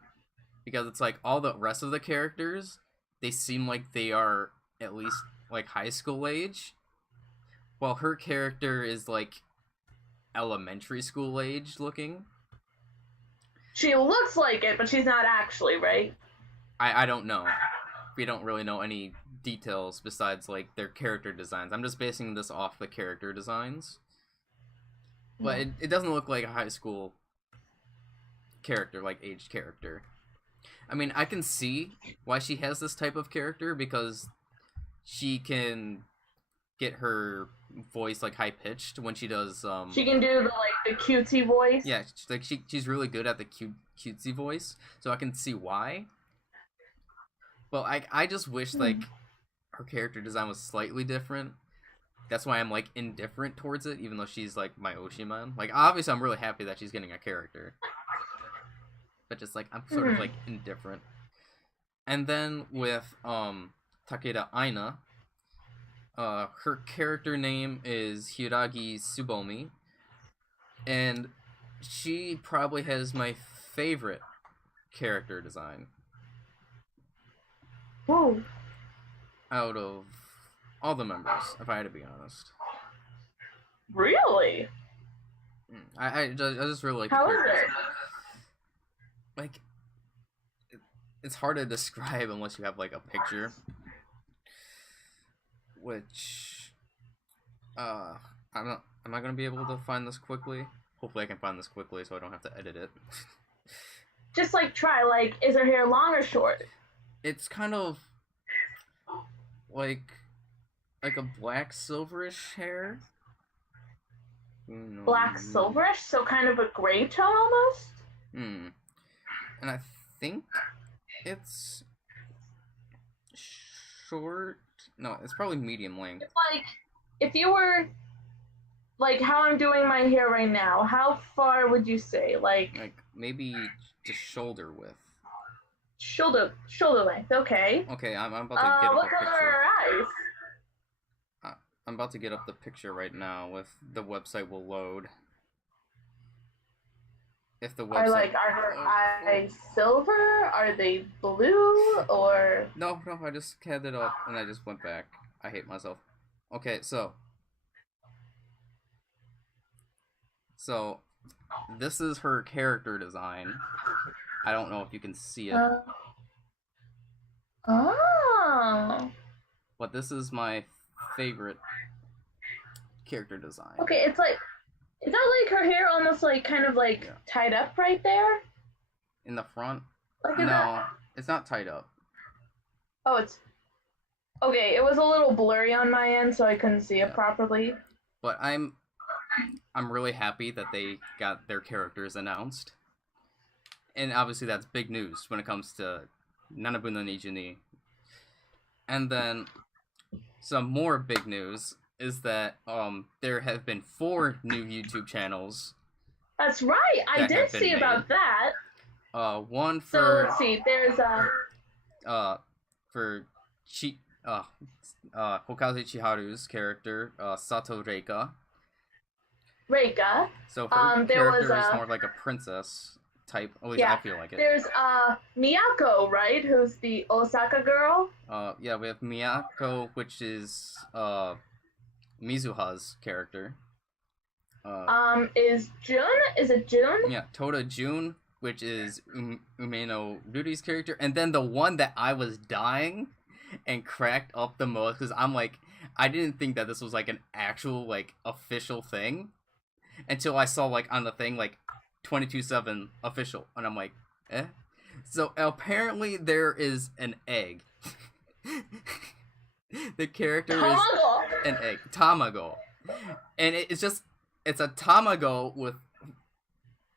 Because it's like all the rest of the characters, they seem like they are at least like high school age. While her character is like elementary school age looking. She looks like it, but she's not actually, right? I don't know. We don't really know any details besides like their character designs. I'm just basing this off the character designs. But it doesn't look like a high school character, like aged character. I mean, I can see why she has this type of character because she can get her voice like high pitched when she does. She can do the cutesy voice. Yeah, she's really good at the cutesy voice, so I can see why. But I just wish like her character design was slightly different. That's why I'm like indifferent towards it, even though she's like my Oshiman. Like obviously I'm really happy that she's getting a character. But just like I'm sort of like indifferent. And then with Takeda Aina, her character name is Hiragi Tsubomi. And she probably has my favorite character design. Whoa. Out of all the members, if I had to be honest. Really? I just really like. How is it? Like, it's hard to describe unless you have like a picture. Which, I'm not. Am I gonna be able to find this quickly? Hopefully, I can find this quickly so I don't have to edit it. Just like try. Like, is her hair long or short? It's kind of like a black silverish hair. Black silverish, so kind of a gray tone almost. And I think it's short. No, it's probably medium length. It's like if you were like how I'm doing my hair right now. How far would you say? Like maybe just shoulder width. Shoulder length. Okay. Okay, I'm about to get up what a color picture. are her eyes? I'm about to get up the picture right now. If the website will load. If the website. Are her eyes silver? Are they blue or? No, I just had it up and I just went back. I hate myself. Okay, so this is her character design. I don't know if you can see it. Oh. But this is my favorite character design. Okay, it's like, is that like her hair almost like kind of like tied up right there? In the front? Like no, it's not tied up. Oh, it's okay. It was a little blurry on my end, so I couldn't see it properly. But I'm really happy that they got their characters announced. And obviously that's big news when it comes to Nanabu no Niju ni. And then some more big news is that there have been 4 new YouTube channels. That's right. I did see about that. One So for let's see. There's uh for Chi Hokaze Chiharu's character, Sato Reika. Reika. So her There was character is more like a princess type. At least I yeah. feel like it. There's Miyako, right? Who's the Osaka girl? Yeah, we have Miyako, which is Mizuha's character. Is Jun? Is it Jun? Yeah, Toda Jun, which is Umeno Rudi's character, and then the one that I was dying and cracked up the most because I'm like, I didn't think that this was like an actual like official thing until I saw like on the thing like 22/7 official, and I'm like, eh. So apparently there is an egg. The character is an egg, tamago, and it's a tamago with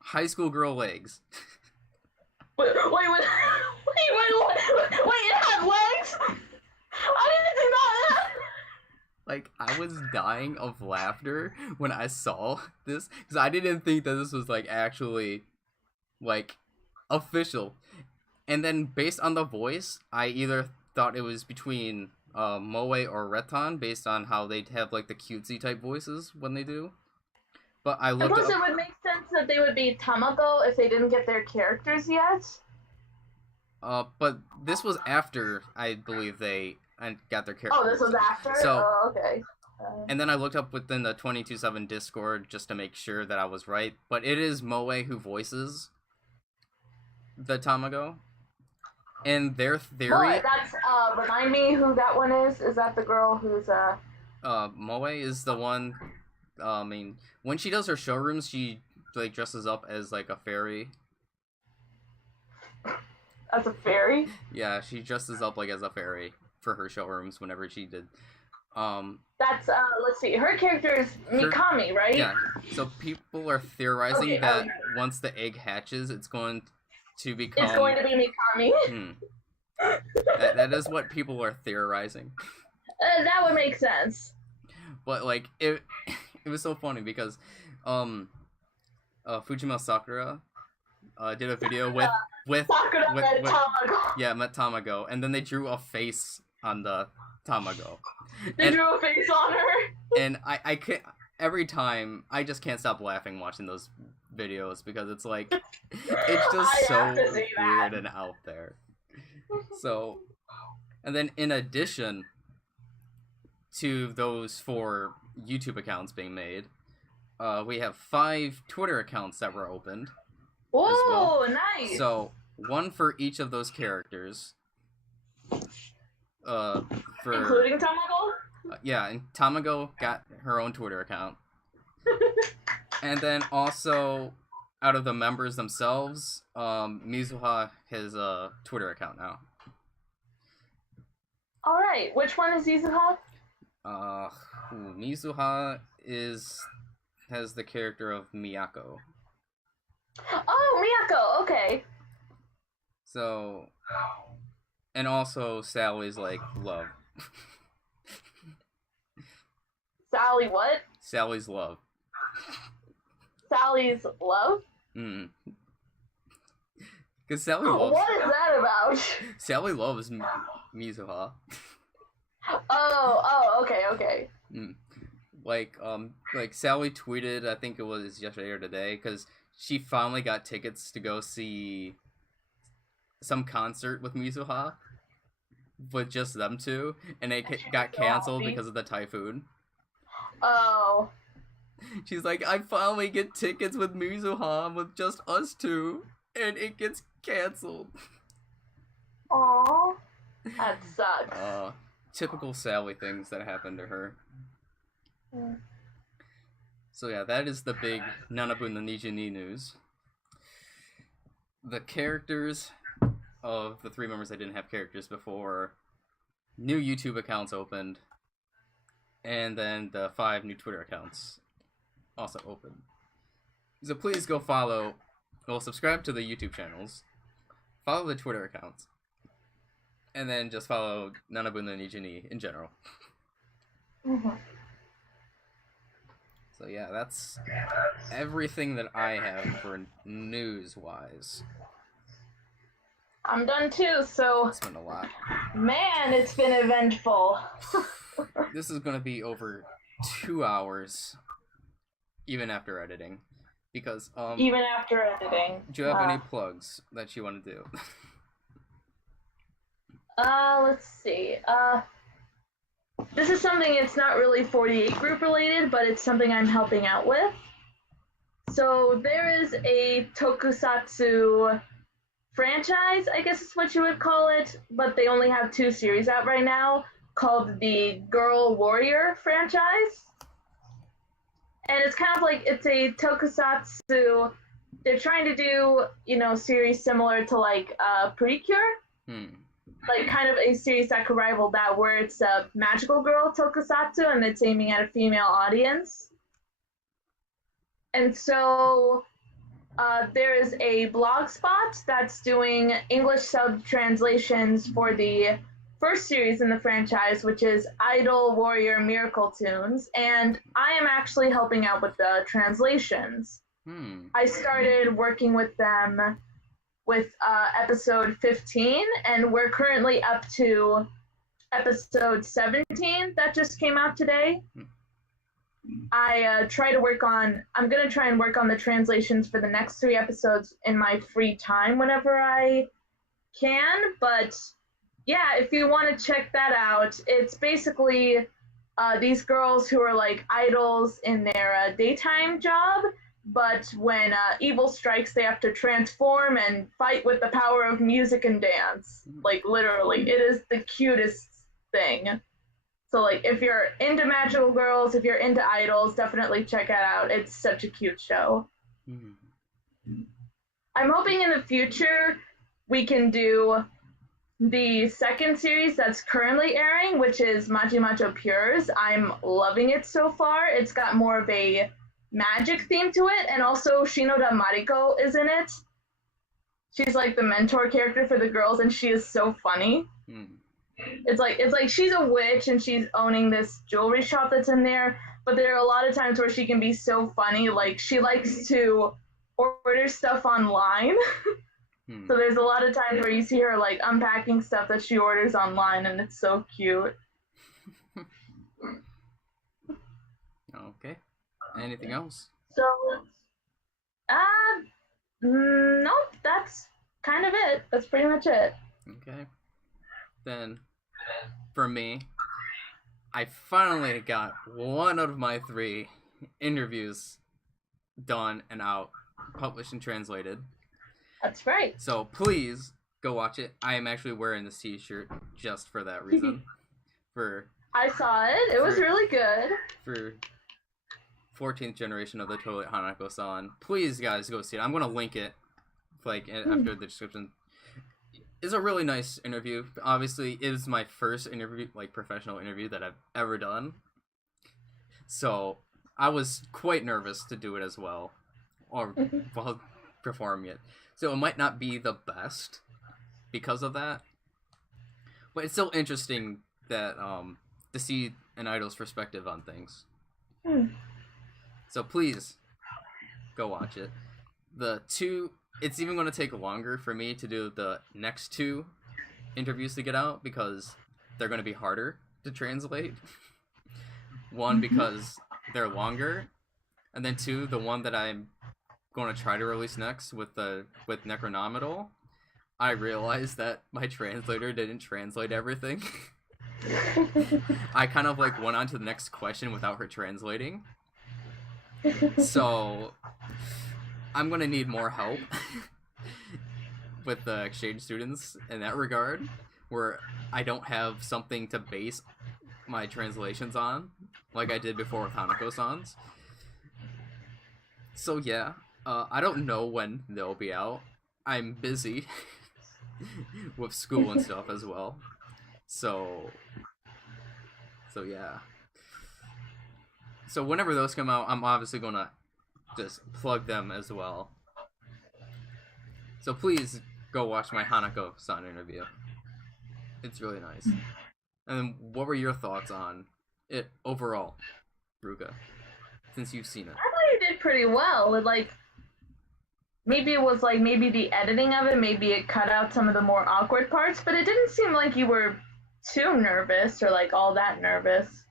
high school girl legs. Wait, what? It had legs? I didn't think that. Like, I was dying of laughter when I saw this, because I didn't think that this was, like, actually, like, official. And then, based on the voice, I either thought it was between Moe or Reton, based on how they have, like, the cutesy type voices when they do. But I looked Plus, up... it would make sense that they would be Tamago if they didn't get their characters yet. But this was after, I believe, they got their characters. Oh, this was after? So, oh, okay. And then I looked up within the 22/7 Discord just to make sure that I was right. But it is Moe who voices the Tamago. And their theory... That's, remind me who that one is. Is that the girl who's, Moe is the one... I mean, when she does her showrooms, she, like, dresses up as, like, a fairy. As a fairy? Yeah, she dresses up, like, as a fairy for her showrooms whenever she did. That's, let's see, her character is Mikami, right? Yeah, so people are theorizing that once the egg hatches, it's going to become... It's going to be Mikami? That is what people are theorizing. That would make sense. But, like, it was so funny because, Fujima Sakura, did a video with Sakura met Tamago. Yeah, met Tamago, and then they drew a face on the Tamago. They drew a face on her. And I can't, every time I just can't stop laughing watching those videos because it's like it's just so weird and out there. So, and then in addition to those 4 YouTube accounts being made, we have 5 Twitter accounts that were opened. Whoa, nice! So, one for each of those characters. Including Tamago? Yeah, and Tamago got her own Twitter account. And then also, out of the members themselves, Mizuha has a Twitter account now. Alright, which one is Mizuha? Mizuha has the character of Miyako. Oh, Miyako, okay. So, and also Sally's like love. Sally what? Sally's love. Sally's love? Because Sally loves... What is that about? Sally loves Mizuha. Oh, okay. Like Sally tweeted, I think it was yesterday or today, because she finally got tickets to go see some concert with Mizuha, with just them two, and it got canceled because of the typhoon. Oh. She's like, I finally get tickets with Mizuha with just us two, and it gets canceled. Aww. That sucks. Typical Sally things that happen to her. So yeah, that is the big Nanabu no Nijini news. The characters of the 3 members that didn't have characters before, new YouTube accounts opened, and then the 5 new Twitter accounts also opened. So please go subscribe to the YouTube channels, follow the Twitter accounts, and then just follow Nanabu no Nijini in general. So yeah, that's everything that I have for news-wise. I'm done too, so It's been a lot. man, it's been eventful. This is gonna be over 2 hours, even after editing. Because, Even after editing. do you have any plugs that you want to do? Let's see. This is something, it's not really 48 group related, but it's something I'm helping out with. So there is a tokusatsu franchise, I guess is what you would call it, but they only have 2 series out right now, called the Girl Warrior franchise. And it's kind of like, it's a tokusatsu. They're trying to do, series similar to like Precure. Like kind of a series that could rival that, where it's a magical girl tokusatsu and it's aiming at a female audience. And so there is a blog spot that's doing English sub translations for the first series in the franchise, which is Idol Warrior Miracle Tunes, and I am actually helping out with the translations. I started working with them with episode 15, and we're currently up to episode 17 that just came out today. I'm going to try and work on the translations for the next 3 episodes in my free time whenever I can, but yeah, if you want to check that out, it's basically these girls who are like idols in their daytime job, but when evil strikes, they have to transform and fight with the power of music and dance. Like, literally, it is the cutest thing. So, like, if you're into magical girls, if you're into idols, definitely check it out. It's such a cute show. I'm hoping in the future we can do the second series that's currently airing, which is Machi Macho Pures. I'm loving it so far. It's got more of a magic theme to it, and also Shinoda Mariko is in it. She's like the mentor character for the girls, and she is so funny. It's like she's a witch and she's owning this jewelry shop that's in there, but there are a lot of times where she can be so funny. Like, she likes to order stuff online. So there's a lot of times where you see her like unpacking stuff that she orders online, and it's so cute. Okay. Anything else? So, nope, that's kind of it. That's pretty much it. Okay. Then, for me, I finally got one out of my 3 interviews done and out, published and translated. That's right. So please go watch it. I am actually wearing this t-shirt just for that reason. I saw it. It was really good. For 14th generation of the Toilet Hanako-san. Please, guys, go see it. I'm going to link it after the description. It's a really nice interview. Obviously, it is my first interview, professional interview that I've ever done. So I was quite nervous to do it as well, or while performing it. So it might not be the best because of that, but it's still interesting that to see an idol's perspective on things. So please go watch it. It's even going to take longer for me to do the next 2 interviews to get out because they're going to be harder to translate. 1, because they're longer, and then 2, the one that I'm going to try to release next with Necronominal, I realized that my translator didn't translate everything. I kind of went on to the next question without her translating. So I'm going to need more help with the exchange students in that regard, where I don't have something to base my translations on like I did before with Hanako-san's. So yeah, I don't know when they'll be out. I'm busy with school and stuff as well. So yeah. So whenever those come out, I'm obviously gonna just plug them as well. So please go watch my Hanako-san interview. It's really nice. And then what were your thoughts on it overall, Ruka, since you've seen it? I thought you did pretty well. maybe it was like maybe the editing of it, maybe it cut out some of the more awkward parts, but it didn't seem like you were too nervous or like all that nervous.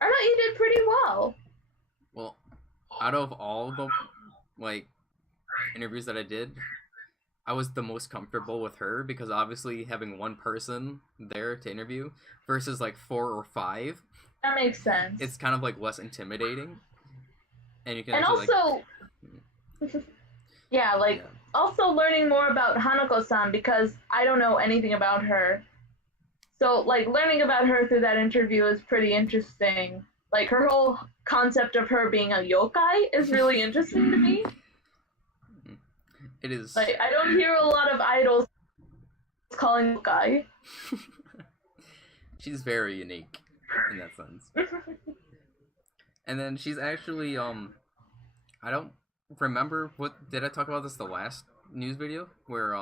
I thought you did pretty well. Well, out of all the like interviews that I did, I was the most comfortable with her because obviously having one person there to interview versus like 4 or 5, That makes sense. it's kind of like less intimidating, and you can And actually also, yeah, like yeah. also learning more about Hanako-san because I don't know anything about her. So like learning about her through that interview is pretty interesting. Like her whole concept of her being a yokai is really interesting to me. It is. Like I don't hear a lot of idols calling yokai. She's very unique in that sense. And then she's actually I don't remember what did I talk about this the last news video where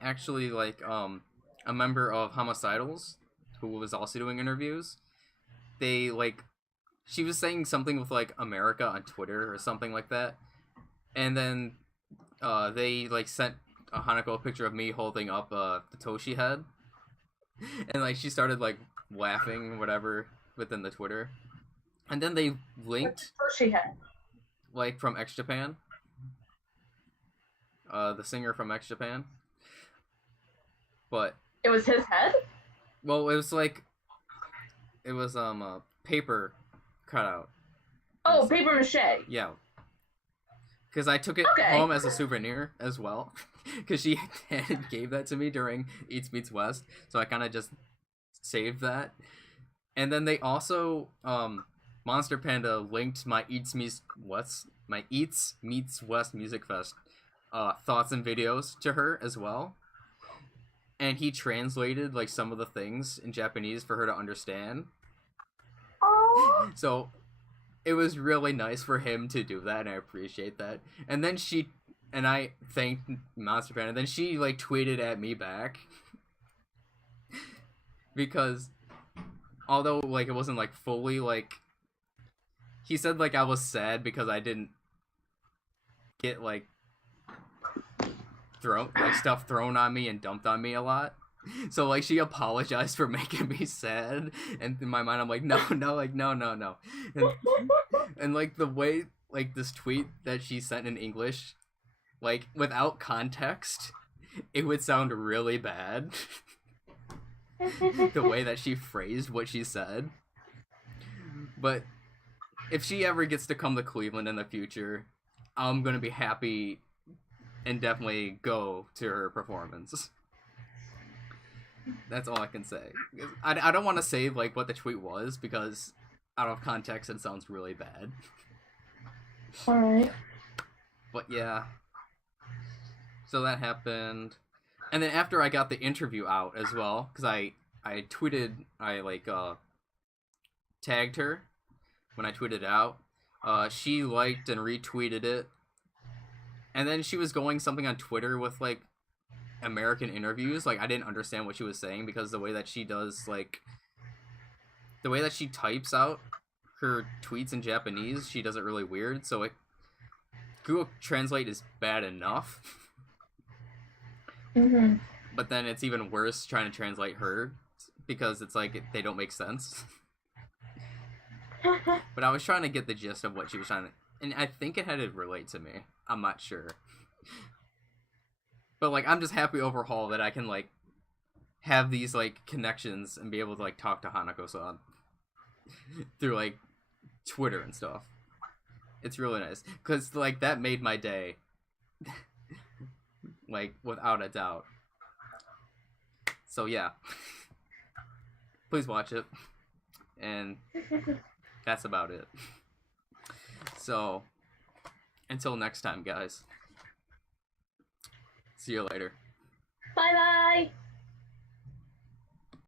actually like a member of Homicidals who was also doing interviews, they like she was saying something with like America on Twitter or something like that, and then they like sent Hanako a picture of me holding up the Toshi head, and like she started like laughing whatever within the Twitter, and then they linked Toshi head. like from X Japan, the singer from X Japan, but It was his head? well it was like it was a paper cutout. Oh, paper mache. Yeah, because I took it home as a souvenir as well. Because she gave that to me during Eats Meets West, so I kind of just saved that. And then they also Monster Panda linked my Eats Meets West Music Fest thoughts and videos to her as well. And he translated like some of the things in Japanese for her to understand. Oh. So it was really nice for him to do that, and I appreciate that. And then I thanked Monster Panda, and then she like tweeted at me back because although like it wasn't like fully like he said like I was sad because I didn't get like stuff thrown on me and dumped on me a lot. So like she apologized for making me sad, and in my mind I'm like no, and like the way like this tweet that she sent in English, like without context, it would sound really bad. The way that she phrased what she said. But if she ever gets to come to Cleveland in the future, I'm gonna be happy and definitely go to her performance. That's all I can say. I don't want to say like what the tweet was because out of context it sounds really bad. Alright. But yeah. So that happened. And then after I got the interview out as well, because I tweeted, I like tagged her when I tweeted it out. She liked and retweeted it. And then she was going something on Twitter with like American interviews. Like I didn't understand what she was saying because the way that she does like the way that she types out her tweets in Japanese, she does it really weird. So like Google Translate is bad enough. Mm-hmm. But then it's even worse trying to translate her because it's like they don't make sense. But I was trying to get the gist of what she was trying to, and I think it had to relate to me. I'm not sure. But like I'm just happy overall that I can like have these like connections and be able to like talk to Hanako-san through like Twitter and stuff. It's really nice because like that made my day. Like without a doubt. So yeah. Please watch it. And that's about it. So until next time, guys. See you later. Bye bye.